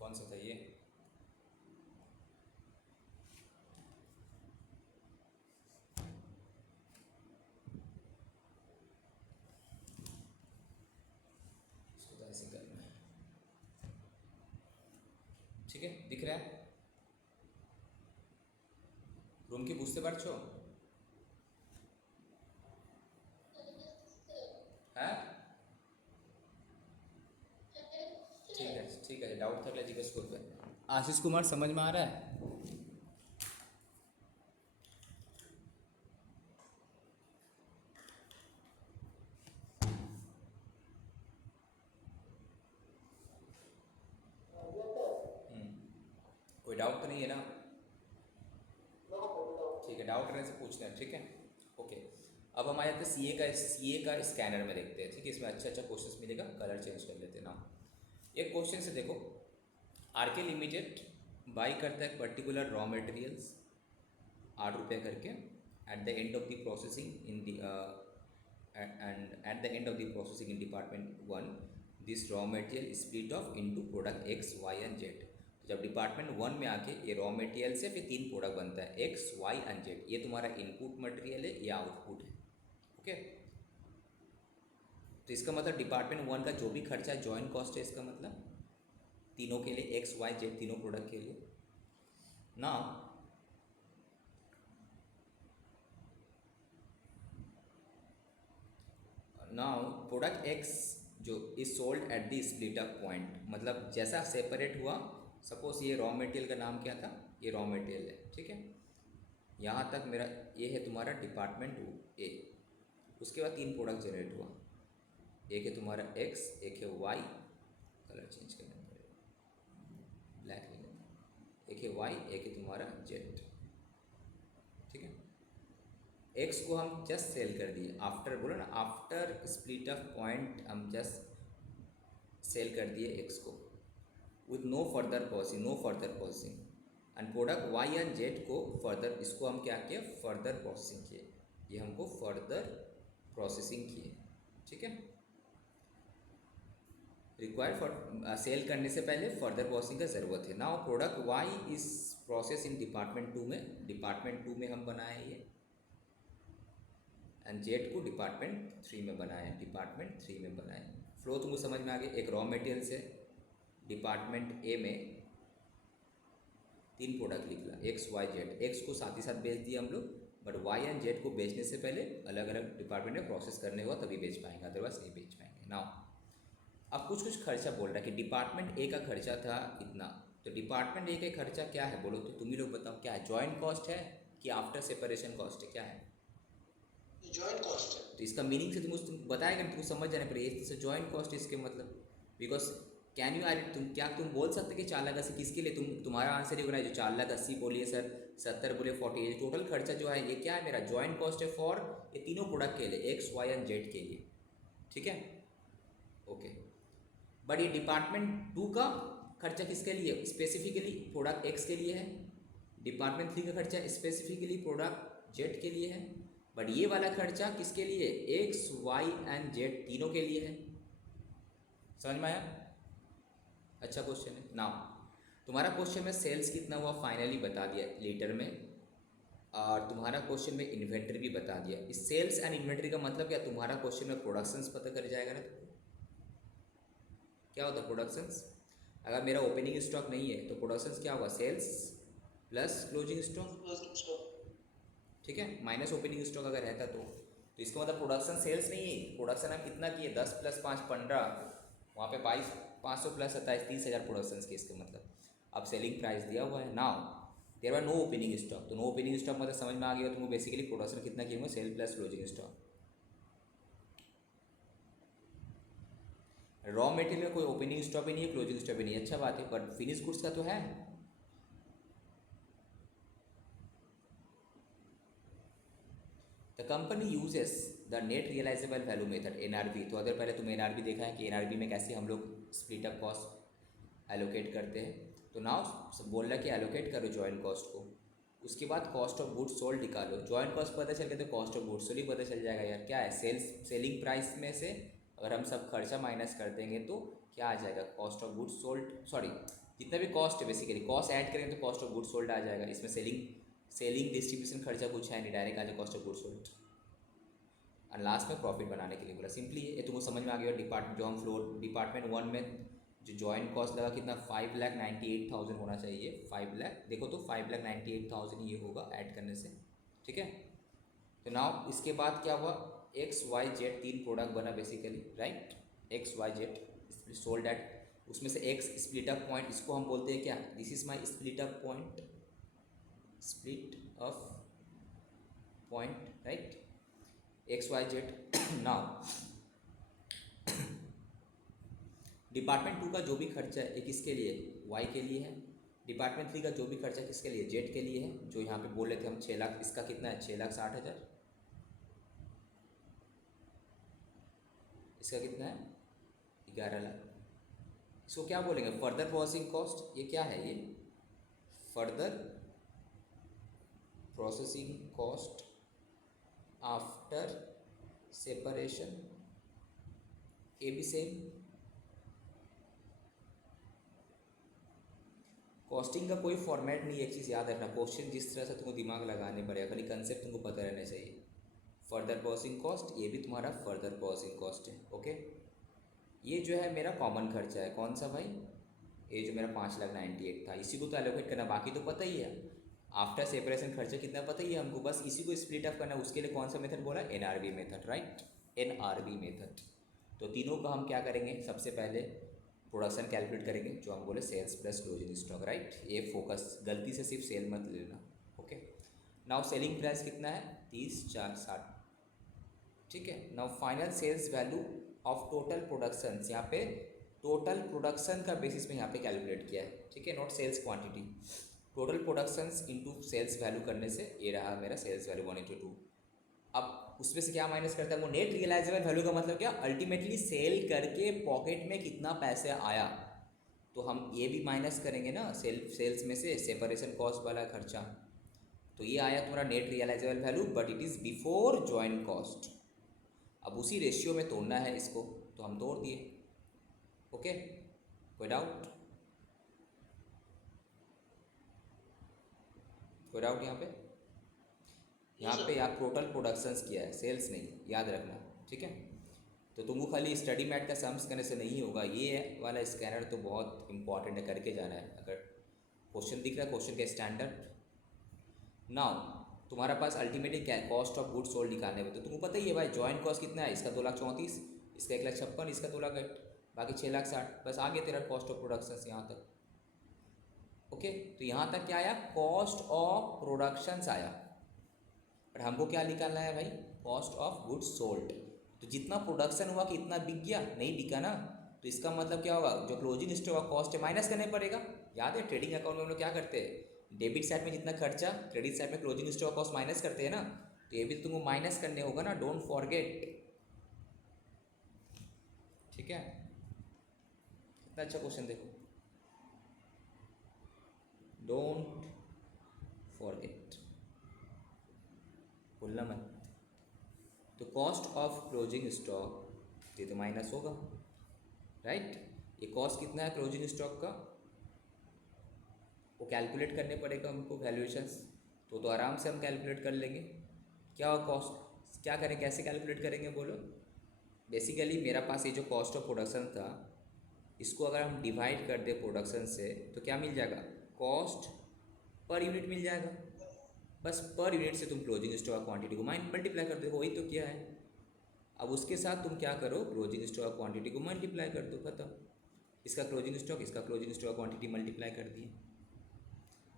कौन सा था ये, इसको तो ऐसे करना है। ठीक है, दिख रहा है, रूम की बुझते पारছো, হ্যাঁ ठीक है, डाउट থাকলে জিজ্ঞেস করবে। आशीष कुमार समझ में आ रहा है, कोई डाउट तो नहीं है ना, ठीक है, डाउट रहने से पूछना है। ठीक है, ओके, अब हम आ जाते हैं सीए का स्कैनर में देखते हैं। ठीक है, इसमें अच्छा क्वेश्चंस मिलेगा, कलर चेंज कर लेते हैं ना। एक क्वेश्चन से देखो, आरके लिमिटेड बाई करता है पर्टिकुलर रॉ मटेरियल्स 8 रुपये करके, at the end of the processing in the end at the end of the processing in department 1 this raw material split off into product X Y and Z. तो जब department 1 में आके ये raw material से फिर 3 product बनता है, x Y and Z, ये तुम्हारा इनपुट मटेरियल है, या आउटपुट है। ओके, तो इसका मतलब डिपार्टमेंट 1 का जो भी खर्चा है जॉइंट कॉस्ट है, इसका मतलब तीनों के लिए, एक्स वाई जेड तीनों प्रोडक्ट के लिए। नाउ प्रोडक्ट एक्स जो is sold at the split up point, मतलब जैसा सेपरेट हुआ, सपोज ये रॉ मटेरियल का नाम क्या था, ये रॉ मटेरियल है। ठीक है, यहाँ तक मेरा ये है तुम्हारा डिपार्टमेंट ए, उसके बाद 3 प्रोडक्ट जनरेट हुआ, एक है तुम्हारा एक्स, एक है वाई, कलर चेंज करना पड़ेगा, ब्लैक ले लेते हैं, एक है वाई, एक है तुम्हारा जेड। ठीक है, एक्स को हम जस्ट सेल कर दिए, आफ्टर बोलो ना, आफ्टर स्प्लिट ऑफ पॉइंट हम जस्ट सेल कर दिए एक्स को with no further processing, and product Y and Z को फर्दर, इसको हम क्या किए, फर्दर प्रोसेसिंग किए, ये हमको फर्दर प्रोसेसिंग किए। ठीक है, रिक्वायर्ड फॉर सेल करने से पहले फर्दर प्रोसेसिंग का ज़रूरत है। नाउ प्रोडक्ट वाई इस प्रोसेस इन डिपार्टमेंट 2 में हम बनाए ये, एंड जेड को डिपार्टमेंट 3 में बनाए, फ्लो तुमको समझ में आ गया। एक रॉ मटेरियल से डिपार्टमेंट ए में 3 प्रोडक्ट निकला, एक्स वाई जेड, एक्स को साथ ही साथ बेच दिया हम लोग, बट वाई एंड जेड को बेचने से पहले अलग अलग डिपार्टमेंट में प्रोसेस करने हुआ तभी बेच पाएंगे, अदरवाइज नहीं बेच पाएंगे। नाउ अब कुछ खर्चा बोल रहा है कि डिपार्टमेंट ए का खर्चा था इतना, तो डिपार्टमेंट ए का खर्चा क्या है बोलो तो तुम ही लोग बताओ, क्या है, जॉइंट कॉस्ट है कि आफ्टर सेपरेशन कॉस्ट है, क्या है, जॉइंट कॉस्ट है। तो इसका मीनिंग से तुम बताएगा, तुम समझ जाने पर ये जॉइंट कॉस्ट इसके मतलब, बिकॉज कैन यू तुम बोल सकते कि 4,80,000 किसके लिए, तुम्हारा आंसर ही होगा जो 4,80,000 बोलिए सर, 70 बोले 40, टोटल खर्चा जो है ये क्या है मेरा जॉइंट कॉस्ट है फॉर ये तीनों प्रोडक्ट के लिए एक्स वाई एंड जेड के लिए, ठीक है ओके। बट ये डिपार्टमेंट 2 का खर्चा किसके लिए स्पेसिफिकली प्रोडक्ट एक्स के लिए है, डिपार्टमेंट 3 का खर्चा स्पेसिफिकली प्रोडक्ट जेड के लिए है, बट ये वाला खर्चा किसके लिए एक्स वाई एंड जेड तीनों के लिए है। समझ में आया? अच्छा क्वेश्चन है। नाउ तुम्हारा क्वेश्चन में सेल्स कितना हुआ फाइनली बता दिया लीटर में, और तुम्हारा क्वेश्चन में इन्वेंट्री भी बता दिया। इस सेल्स एंड इन्वेंट्री का मतलब क्या, तुम्हारा क्वेश्चन में प्रोडक्शंस पता कर जाएगा ना। क्या होता है प्रोडक्शंस, अगर मेरा ओपनिंग स्टॉक नहीं है तो प्रोडक्शंस क्या होगा सेल्स प्लस क्लोजिंग स्टॉक, ठीक है, माइनस ओपनिंग स्टॉक अगर रहता तो इसका मतलब प्रोडक्शन सेल्स नहीं है। प्रोडक्शन हम कितना किए 10 + 5 15, वहाँ पे 22 500 + 27 30,000 प्रोडक्शन के, इसका मतलब अब सेलिंग प्राइस दिया हुआ है। Now there are no opening stock, तो नो ओपनिंग स्टॉक मतलब समझ में आ गया तुमको बेसिकली प्रोडक्शन कितना किए होंगे sale plus closing stock. Raw material में कोई ओपनिंग स्टॉक भी नहीं है क्लोजिंग स्टॉक भी नहीं है, अच्छा बात है, बट फिनिश गुड्स का तो है। The company uses the net realisable value method NRV। तो अगर पहले तुम NRV देखा है कि NRV में कैसे हम लोग स्प्लिट अप कॉस्ट एलोकेट करते हैं, तो नाउ बोल रहा है कि एलोकेट करो जॉइंट कॉस्ट को, उसके बाद कॉस्ट ऑफ गुड्स सोल्ड निकालो। जॉइंट कॉस्ट पता चल गया तो कॉस्ट ऑफ गुड्स सोल्ड ही पता चल जाएगा यार। क्या है सेलिंग प्राइस में से अगर हम सब खर्चा माइनस कर देंगे तो क्या आ जाएगा cost of goods sold, sorry जितना भी कॉस्ट है बेसिकली कॉस्ट ऐड करेंगे तो कॉस्ट ऑफ गुड्स सोल्ड आ जाएगा। इसमें सेलिंग डिस्ट्रीब्यूशन खर्चा कुछ है नहीं, डायरेक्ट आ जाए कॉस्ट ऑफ गुड्स सोल्ड, और लास्ट में प्रॉफिट बनाने के लिए बोला। सिंपली ये तुमको समझ में आ गया। डिपार्टमेंट जो हम फ्लोर डिपार्टमेंट 1 में जो जॉइंट कॉस्ट लगा कितना 5,98,000 होना चाहिए, 5 लाख देखो तो 5,98,000 ये होगा ऐड करने से, ठीक है। तो नाउ इसके बाद क्या हुआ एक्स वाई जेड 3 प्रोडक्ट बना basically, right. X Y Z sold at, उसमें से एक्स स्प्लिट अप पॉइंट, इसको हम बोलते हैं क्या, this is my split up point, split off point, right, X Y Z. Now department 2 का जो भी खर्चा है ये किसके लिए वाई के लिए है, डिपार्टमेंट 3 का जो भी खर्चा किसके लिए जेड के लिए है। जो यहाँ पे बोल रहे थे हम 6 लाख, इसका कितना है 6,60,000, इसका कितना है 11 लाख। इसको क्या बोलेंगे फर्दर प्रोसेसिंग कॉस्ट, ये क्या है ये further processing cost after separation, ये भी सेम। कॉस्टिंग का कोई फॉर्मेट नहीं है, एक चीज़ याद रखना, क्वेश्चन जिस तरह से तुमको दिमाग लगाने पड़ेगा, खाली कंसेप्ट तुमको पता रहना चाहिए। फर्दर प्रोसेसिंग कॉस्ट, ये भी तुम्हारा फर्दर प्रोसेसिंग कॉस्ट है, ओके। ये जो है मेरा कॉमन खर्चा है, कौन सा भाई, ये जो मेरा 5,98,000 था, इसी को तो एलोकेट करना, बाकी तो पता ही है। आफ्टर सेपरेशन खर्चा कितना पता ही है हमको, बस इसी को स्प्लिट अप करना है। उसके लिए कौन सा मेथड बोला NRV method, right, NRV method. तो तीनों का हम क्या करेंगे, सबसे पहले प्रोडक्शन कैलकुलेट करेंगे, जो हम बोले sales plus closing stock, right. ये फोकस, गलती से सिर्फ सेल मत लेना, ओके। नाउ सेलिंग प्राइस कितना है 30,460, ठीक है। Now final sales value of total production, यहाँ पे टोटल प्रोडक्शन का बेसिस में यहाँ पे कैलकुलेट किया है, ठीक है, not sales quantity. Total productions into sales value करने से ये रहा मेरा सेल्स वैल्यू 1:2। अब उसमें से क्या माइनस करता है वो नेट रियलाइजेबल वैल्यू का मतलब क्या, अल्टीमेटली सेल करके पॉकेट में कितना पैसे आया, तो हम ये भी माइनस करेंगे ना सेल्स में से सेपरेशन कॉस्ट वाला खर्चा। तो ये आया तुम्हारा net realisable value, but it is before joint cost. अब उसी रेशियो में तोड़ना है इसको, तो हम तोड़ दिए, ओके। कोई डाउट, कोई डाउट यहाँ पे आप टोटल प्रोडक्शंस किया है, सेल्स नहीं, याद रखना, ठीक है। तो तुमको खाली स्टडी मैट का सम्स करने से नहीं होगा, ये वाला स्कैनर तो बहुत इंपॉर्टेंट है, करके जाना है। अगर क्वेश्चन दिख रहा है, क्वेश्चन का स्टैंडर्ड। नाउ तुम्हारा पास अल्टीमेटली क्या है, कॉस्ट ऑफ गुड्स सोल्ड निकालने में, तो तुमको पता ही है भाई जॉइंट कॉस्ट कितना है, इसका 2,34,000, इसका 1,56,000, इसका 2,08,000, बाकी 6,60,000, बस आ गया तेरा कॉस्ट ऑफ प्रोडक्शंस यहाँ तक, ओके। तो यहाँ तक क्या आया, कॉस्ट ऑफ प्रोडक्शंस आया, पर हमको क्या निकालना है भाई, कॉस्ट ऑफ गुड्स सोल्ड। तो जितना प्रोडक्शन हुआ कि इतना बिक गया, नहीं बिका ना, तो इसका मतलब क्या होगा, जो क्लोजिंग स्टॉक का कॉस्ट है माइनस करने पड़ेगा। याद है ट्रेडिंग अकाउंट में हम लोग क्या करते हैं, डेबिट साइड में जितना खर्चा, क्रेडिट साइड में क्लोजिंग स्टॉक कॉस्ट माइनस करते हैं ना, तो ये भी तुमको माइनस करने होगा ना, डोंट फॉरगेट। ठीक है, कितना अच्छा क्वेश्चन देखो, डोंट फॉरगेट, भूलना मत। तो कॉस्ट ऑफ क्लोजिंग स्टॉक ये तो माइनस होगा, राइट। ये कॉस्ट कितना है क्लोजिंग स्टॉक का, वो कैलकुलेट करने पड़ेगा हमको वैल्यूएशंस, तो आराम से हम कैलकुलेट कर लेंगे। क्या कॉस्ट, क्या करें, कैसे कैलकुलेट करेंगे बोलो। बेसिकली मेरा पास ये जो कॉस्ट ऑफ प्रोडक्शन था, इसको अगर हम डिवाइड कर दे प्रोडक्शन से, तो क्या मिल जाएगा, कॉस्ट पर यूनिट मिल जाएगा। बस पर यूनिट से तुम क्लोजिंग स्टॉक क्वांटिटी को मल्टीप्लाई कर दो, वही तो किया है। अब उसके साथ तुम क्या करो, क्लोजिंग स्टॉक क्वांटिटी को मल्टीप्लाई कर दो, खत्म। इसका क्लोजिंग स्टॉक, इसका क्लोजिंग स्टॉक क्वांटिटी मल्टीप्लाई कर दिए।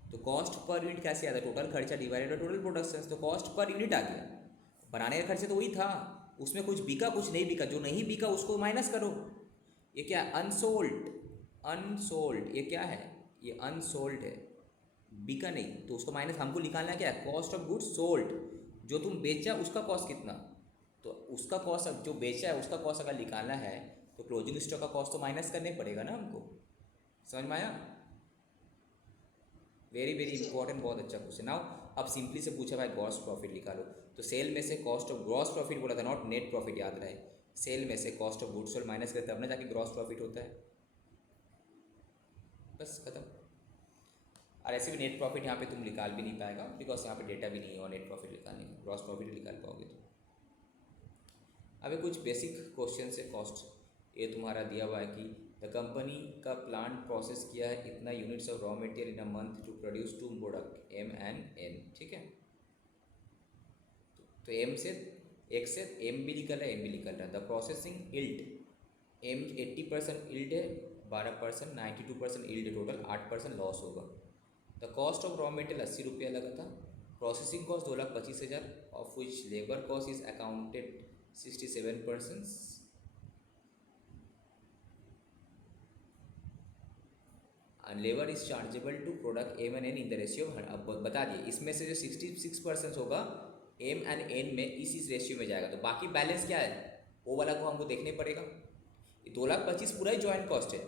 तो कॉस्ट पर यूनिट कैसे आता है, टोटल खर्चा डिवाइडेड बाय टोटल प्रोडक्शन, तो कॉस्ट पर यूनिट आ गया। बनाने का खर्चा तो वही था, उसमें कुछ बिका कुछ नहीं बिका, जो नहीं बिका उसको माइनस करो। ये क्या है, अनसोल्ड, अनसोल्ड, ये क्या है, ये अनसोल्ड है, बिका नहीं, तो उसको माइनस हमको निकालना क्या है, कॉस्ट ऑफ गुड्स सोल्ड। जो तुम बेचा उसका कॉस्ट कितना, तो उसका कॉस्ट, जो बेचा है उसका कॉस्ट अगर निकालना है, तो क्लोजिंग स्टॉक का कॉस्ट तो माइनस करने पड़ेगा ना हमको। समझ में आया, वेरी वेरी इंपॉर्टेंट, बहुत अच्छा क्वेश्चन। नाउ अब सिंपली से पूछा भाई ग्रॉस प्रॉफिट निकालो, तो सेल में से कॉस्ट ऑफ ग्रॉस प्रॉफिट बोला था, नॉट नेट प्रॉफिट, याद रहे। सेल में से cost of goods sold minus करते तब ना जाके ग्रॉस प्रॉफिट होता है, बस खत्म। और ऐसे भी नेट प्रॉफिट यहाँ पे तुम निकाल भी नहीं पाएगा, बिकॉज यहाँ पे डेटा भी नहीं है और नेट प्रॉफिट निकालने का, ग्रॉस प्रॉफिट निकाल पाओगे तो। अभी कुछ बेसिक क्वेश्चन है कॉस्ट, ये तुम्हारा दिया हुआ है कि द कंपनी का प्लांट प्रोसेस किया है इतना units of raw material in a month to produce 2 product M and N, ठीक है। तो एम से, एक से एम भी निकल रहा है, एम भी निकल रहा है। The processing yield, M 80% yield है, 12% 92% इल्ड है, टोटल 8% लॉस होगा। The cost of raw material 80 रुपया लगा था, processing cost 2,25,000, of which labour cost is accounted 67%, and labour is chargeable to product M and N in the ratio. अब बता दिए इसमें से जो 66% होगा एम एंड एन में, इस रेशियो में जाएगा, तो बाकी बैलेंस क्या है वो वाला को हमको देखने पड़ेगा। 2,25,000 पूरा ही जॉइंट कॉस्ट है,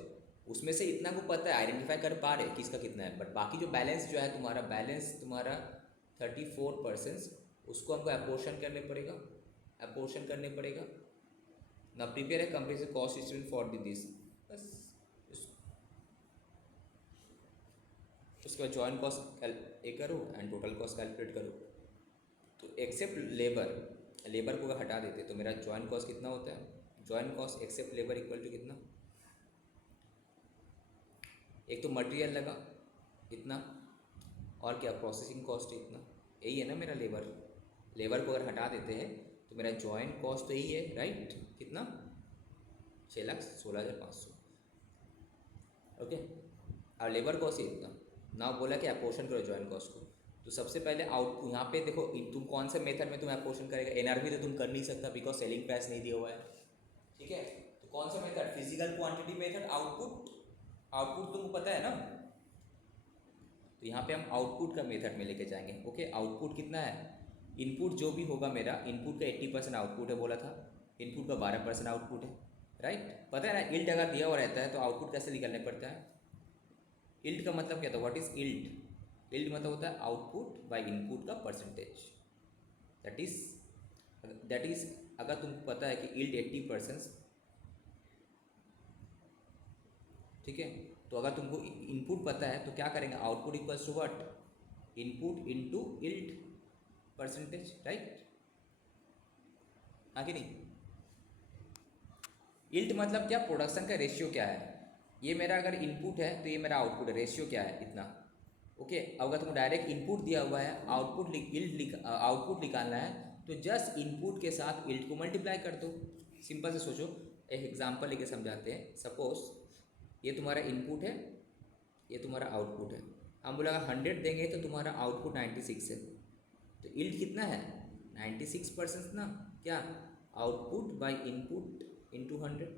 उसमें से इतना को पता है, आइडेंटिफाई कर पा रहे किसका कितना है, बट बाकी जो बैलेंस जो है तुम्हारा, बैलेंस तुम्हारा 34%, उसको हमको अपोर्शन करने पड़ेगा, अपोर्शन करने पड़ेगा ना। प्रिपेयर है comparison cost statement for this, बस। उसके बाद जॉइंट कॉस्ट ये करो एंड टोटल कॉस्ट कैलकुलेट करो। तो एक्सेप्ट लेबर, लेबर को अगर हटा देते तो मेरा जॉइंट कॉस्ट कितना होता है, joint cost except labour equal to कितना, एक तो मटेरियल लगा इतना, और क्या प्रोसेसिंग कॉस्ट इतना, यही है ना मेरा लेबर। लेबर को अगर हटा देते हैं तो मेरा जॉइंट कॉस्ट तो यही है, राइट, कितना 6,16,500, ओके। और लेबर कॉस्ट ही इतना ना, बोला कि अपोर्शन करो जॉइंट कॉस्ट को। तो सबसे पहले आउट, यहाँ पे देखो तुम कौन से मेथड में तुम अपोर्शन करेगा, एनआरवी तो तुम कर नहीं सकता बिकॉज सेलिंग प्राइस नहीं दिया हुआ है, ठीक है। तो कौन सा method, physical quantity method, output, output तुमको पता है ना, तो यहाँ पे हम आउटपुट का मेथड में लेके जाएंगे, ओके। आउटपुट कितना है, इनपुट जो भी होगा मेरा, इनपुट का 80% आउटपुट है बोला था, इनपुट का 12% आउटपुट है, राइट। पता है ना, इल्ड अगर दिया हुआ रहता है तो आउटपुट कैसे निकालने पड़ता है। इल्ड का मतलब क्या था, व्हाट इज इल्ड, इल्ड मतलब होता है आउटपुट बाय इनपुट का परसेंटेज, दैट इज अगर तुमको पता है कि इल्ड 80%, ठीक है, तो अगर तुमको इनपुट पता है तो क्या करेंगे, output equals to what, input into yield percentage, right, हाँ कि नहीं। इल्ड मतलब क्या, प्रोडक्शन का रेशियो क्या है, ये मेरा अगर इनपुट है तो ये मेरा आउटपुट है, रेशियो क्या है इतना, ओके। अगर तुमको डायरेक्ट इनपुट दिया हुआ है, आउटपुट इल्ड आउटपुट निकालना है, तो जस्ट इनपुट के साथ इल्ड को मल्टीप्लाई कर दो। सिंपल से सोचो, एक एग्जांपल लेके समझाते हैं। सपोज ये तुम्हारा इनपुट है, ये तुम्हारा आउटपुट है, हम बोला 100 देंगे तो तुम्हारा आउटपुट 96 है, तो इल्ड कितना है 96% ना, क्या, आउटपुट बाय इनपुट इंटू 100।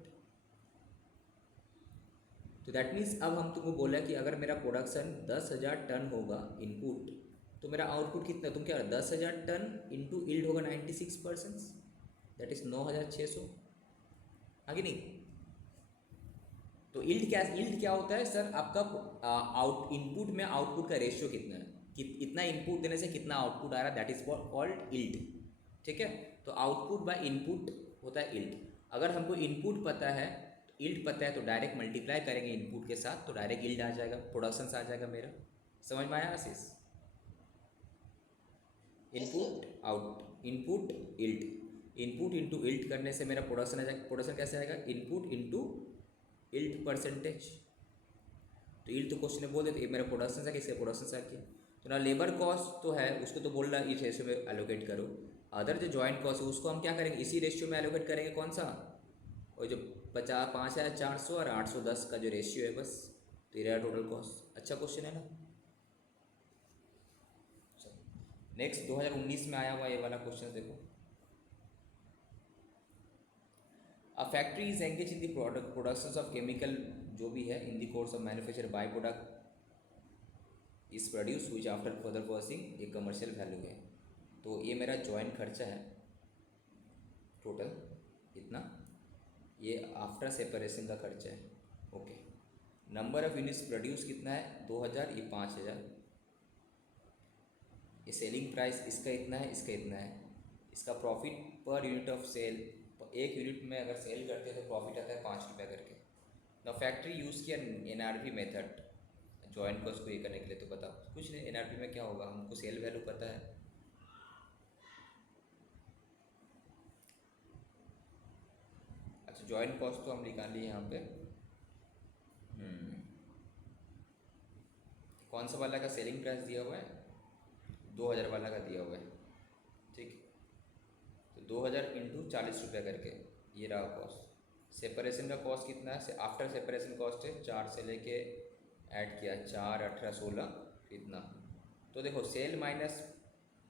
तो दैट मीन्स अब हम तुमको बोला कि अगर मेरा प्रोडक्शन 10,000 टन होगा इनपुट, तो मेरा आउटपुट कितना, तुम क्या 10,000 टन इंटू यील्ड होगा 96%, दैट इज 9,600, आगे नहीं। तो यील्ड क्या होता है सर, आपका आउट इनपुट में आउटपुट का रेशियो कितना है, कि इतना इनपुट देने से कितना आउटपुट आ रहा है, दैट इज कॉल्ड यील्ड। ठीक है, तो आउटपुट बाय इनपुट होता है यील्ड। अगर हमको इनपुट पता है, यील्ड पता है, तो डायरेक्ट मल्टीप्लाई करेंगे इनपुट के साथ, तो डायरेक्ट यील्ड आ जाएगा, प्रोडक्शन आ जाएगा मेरा। समझ में आया Ashish? Input out, input yield, input into yield करने से मेरा प्रोडक्शन आ जाएगा। प्रोडक्शन कैसे आएगा, इनपुट इंटू यील्ड परसेंटेज। तो यील्ड तो क्वेश्चन में बोल देते, मेरा प्रोडक्शन से किसका प्रोडक्शन से किया। तो ना लेबर कॉस्ट तो है, उसको तो बोल रहा है इस रेशियो में एलोकेट करो। अदर जो जॉइंट कॉस्ट है उसको हम क्या करेंगे, इसी रेशियो में एलोकेट करेंगे। कौन सा, और जो 5,400 और 810 का जो रेशियो है, बस तो ये टोटल कॉस्ट। अच्छा क्वेश्चन है ना। नेक्स्ट 2019 में आया हुआ ये वाला क्वेश्चन देखो। A factory is engage in the production of chemical, जो भी है, इन the course of manufacture by product is produce which after further processing एक कमर्शियल वैल्यू है। तो ये मेरा जॉइंट खर्चा है टोटल इतना, ये आफ्टर सेपरेशन का खर्चा है। Okay, number of units produce कितना है 2000, ये 5000, ये सेलिंग प्राइस इसका इतना है, इसका इतना है, इसका profit per unit of sale, एक यूनिट में अगर सेल करते हैं तो प्रॉफिट आता है 5 रुपये करके। द फैक्ट्री यूज़ किया NRV मेथड जॉइंट कॉस्ट को ये करने के लिए। तो बताओ कुछ नहीं, NRV में क्या होगा, हमको सेल वैल्यू पता है। अच्छा, जॉइंट कॉस्ट तो हम निकाल लिए यहाँ पे। कौन सा वाला का सेलिंग प्राइस दिया हुआ है, 2000 वाला का दिया हुआ है। ठीक, तो 2000 इंटू 40 रुपये करके ये रहा कॉस्ट। सेपरेशन का कॉस्ट कितना है, आफ्टर सेपरेशन कॉस्ट है 4 से लेके ऐड किया 4, 18, 16 इतना। तो देखो sale minus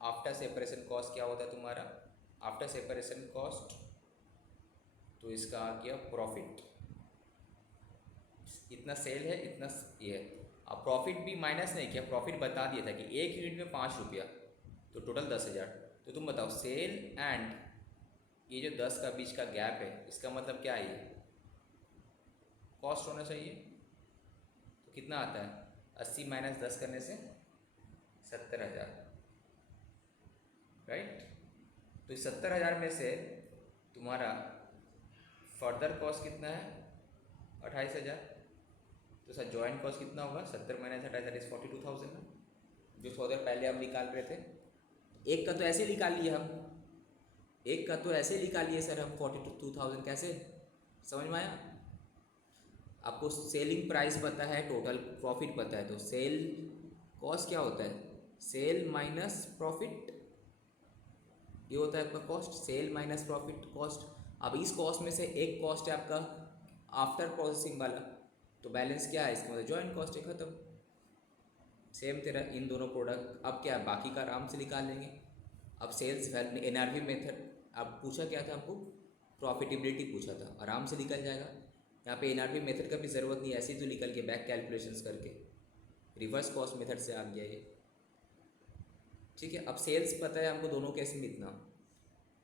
after separation cost क्या होता है तुम्हारा, आफ्टर सेपरेशन कॉस्ट, तो इसका आ गया प्रॉफिट। इतना सेल है, इतना ये है। अब प्रॉफिट भी माइनस नहीं किया, प्रॉफिट बता दिया था कि एक यूनिट में 5 रुपया, तो टोटल 10,000। तो तुम बताओ सेल एंड ये जो 10 का बीच का गैप है, इसका मतलब क्या है, ये कॉस्ट होना चाहिए। तो कितना आता है, 80 माइनस 10 करने से 70,000, राइट। तो इस 70,000 में से तुम्हारा फर्दर कॉस्ट कितना है 28,000। तो सर जॉइंट कॉस्ट कितना होगा, 70 माइनस 28 42,000 ना, जो थोड़ी देर पहले हम निकाल रहे थे। एक का तो ऐसे निकाल लिए हम, एक का तो ऐसे निकाल लिए सर हम 42,000, कैसे, समझ में आया। आपको सेलिंग प्राइस पता है, टोटल प्रॉफिट पता है, तो सेल कॉस्ट क्या होता है, सेल माइनस प्रॉफिट, ये होता है आपका cost, sale minus profit cost. अब इस कॉस्ट में से एक कॉस्ट है आपका आफ्टर प्रोसेसिंग वाला, तो बैलेंस क्या है, इसका मतलब जॉइंट कॉस्ट है, खत्म। सेम तेरा इन दोनों प्रोडक्ट। अब क्या बाकी का आराम से निकाल लेंगे। अब सेल्स वैल्यू NRV मेथड, अब पूछा क्या था हमको, प्रॉफिटेबिलिटी पूछा था, आराम से निकल जाएगा। यहाँ पे NRV मेथड का भी ज़रूरत नहीं है, ऐसे ही तो निकल के बैक कैलकुलेशंस करके रिवर्स कॉस्ट मेथड से आ गया ये। ठीक है, अब सेल्स पता है हमको दोनों केस में इतना,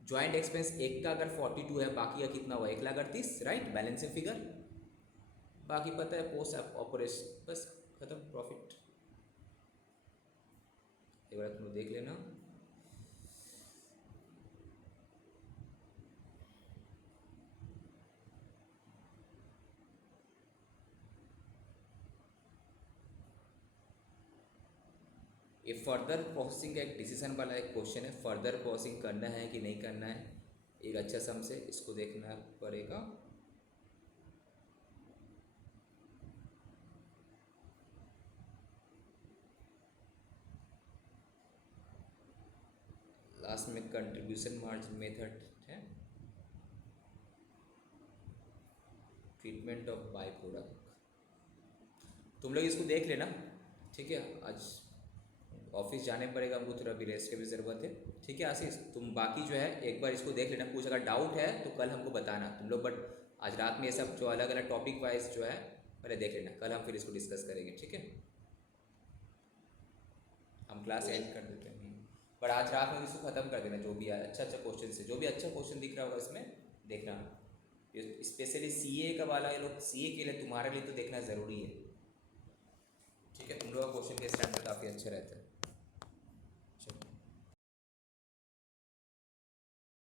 जॉइंट एक्सपेंस एक का अगर 42 है, बाकी का कितना हुआ 1,38,000, राइट, बैलेंसिंग फिगर। बाकी पता है पोस्ट ऑपरेशन, बस खत्म प्रॉफिट। एक बार तुम देख लेना। ये फर्दर प्रोसेसिंग का एक डिसीजन वाला एक क्वेश्चन है, फर्दर प्रोसेसिंग करना है कि नहीं करना है, एक अच्छा सम से इसको देखना पड़ेगा। लास्ट में कंट्रीब्यूशन मार्जिन मेथड है, ट्रीटमेंट ऑफ बाय प्रोडक्ट। तुम लोग इसको देख लेना, ठीक है। आज ऑफिस जाने पड़ेगा हमको, थोड़ा भी रेस्ट की भी ज़रूरत है, ठीक है आशीष। तुम बाकी जो है एक बार इसको देख लेना, कुछ अगर डाउट है तो कल हमको बताना तुम लोग। बट आज रात में ये सब जो अलग अलग टॉपिक वाइज जो है पहले देख लेना, कल हम फिर इसको डिस्कस करेंगे, ठीक है। हम क्लास एंड कर देते हैं, पर आज रात में इसको ख़त्म कर देना, जो भी अच्छा क्वेश्चन से, जो भी अच्छा क्वेश्चन दिख रहा होगा इसमें देखना। स्पेशली सीए का वाला, ये लोग सीए के लिए तुम्हारे लिए तो देखना ज़रूरी है, ठीक है। तुम लोग का क्वेश्चन के स्टैंडर्ड काफ़ी अच्छा रहता है।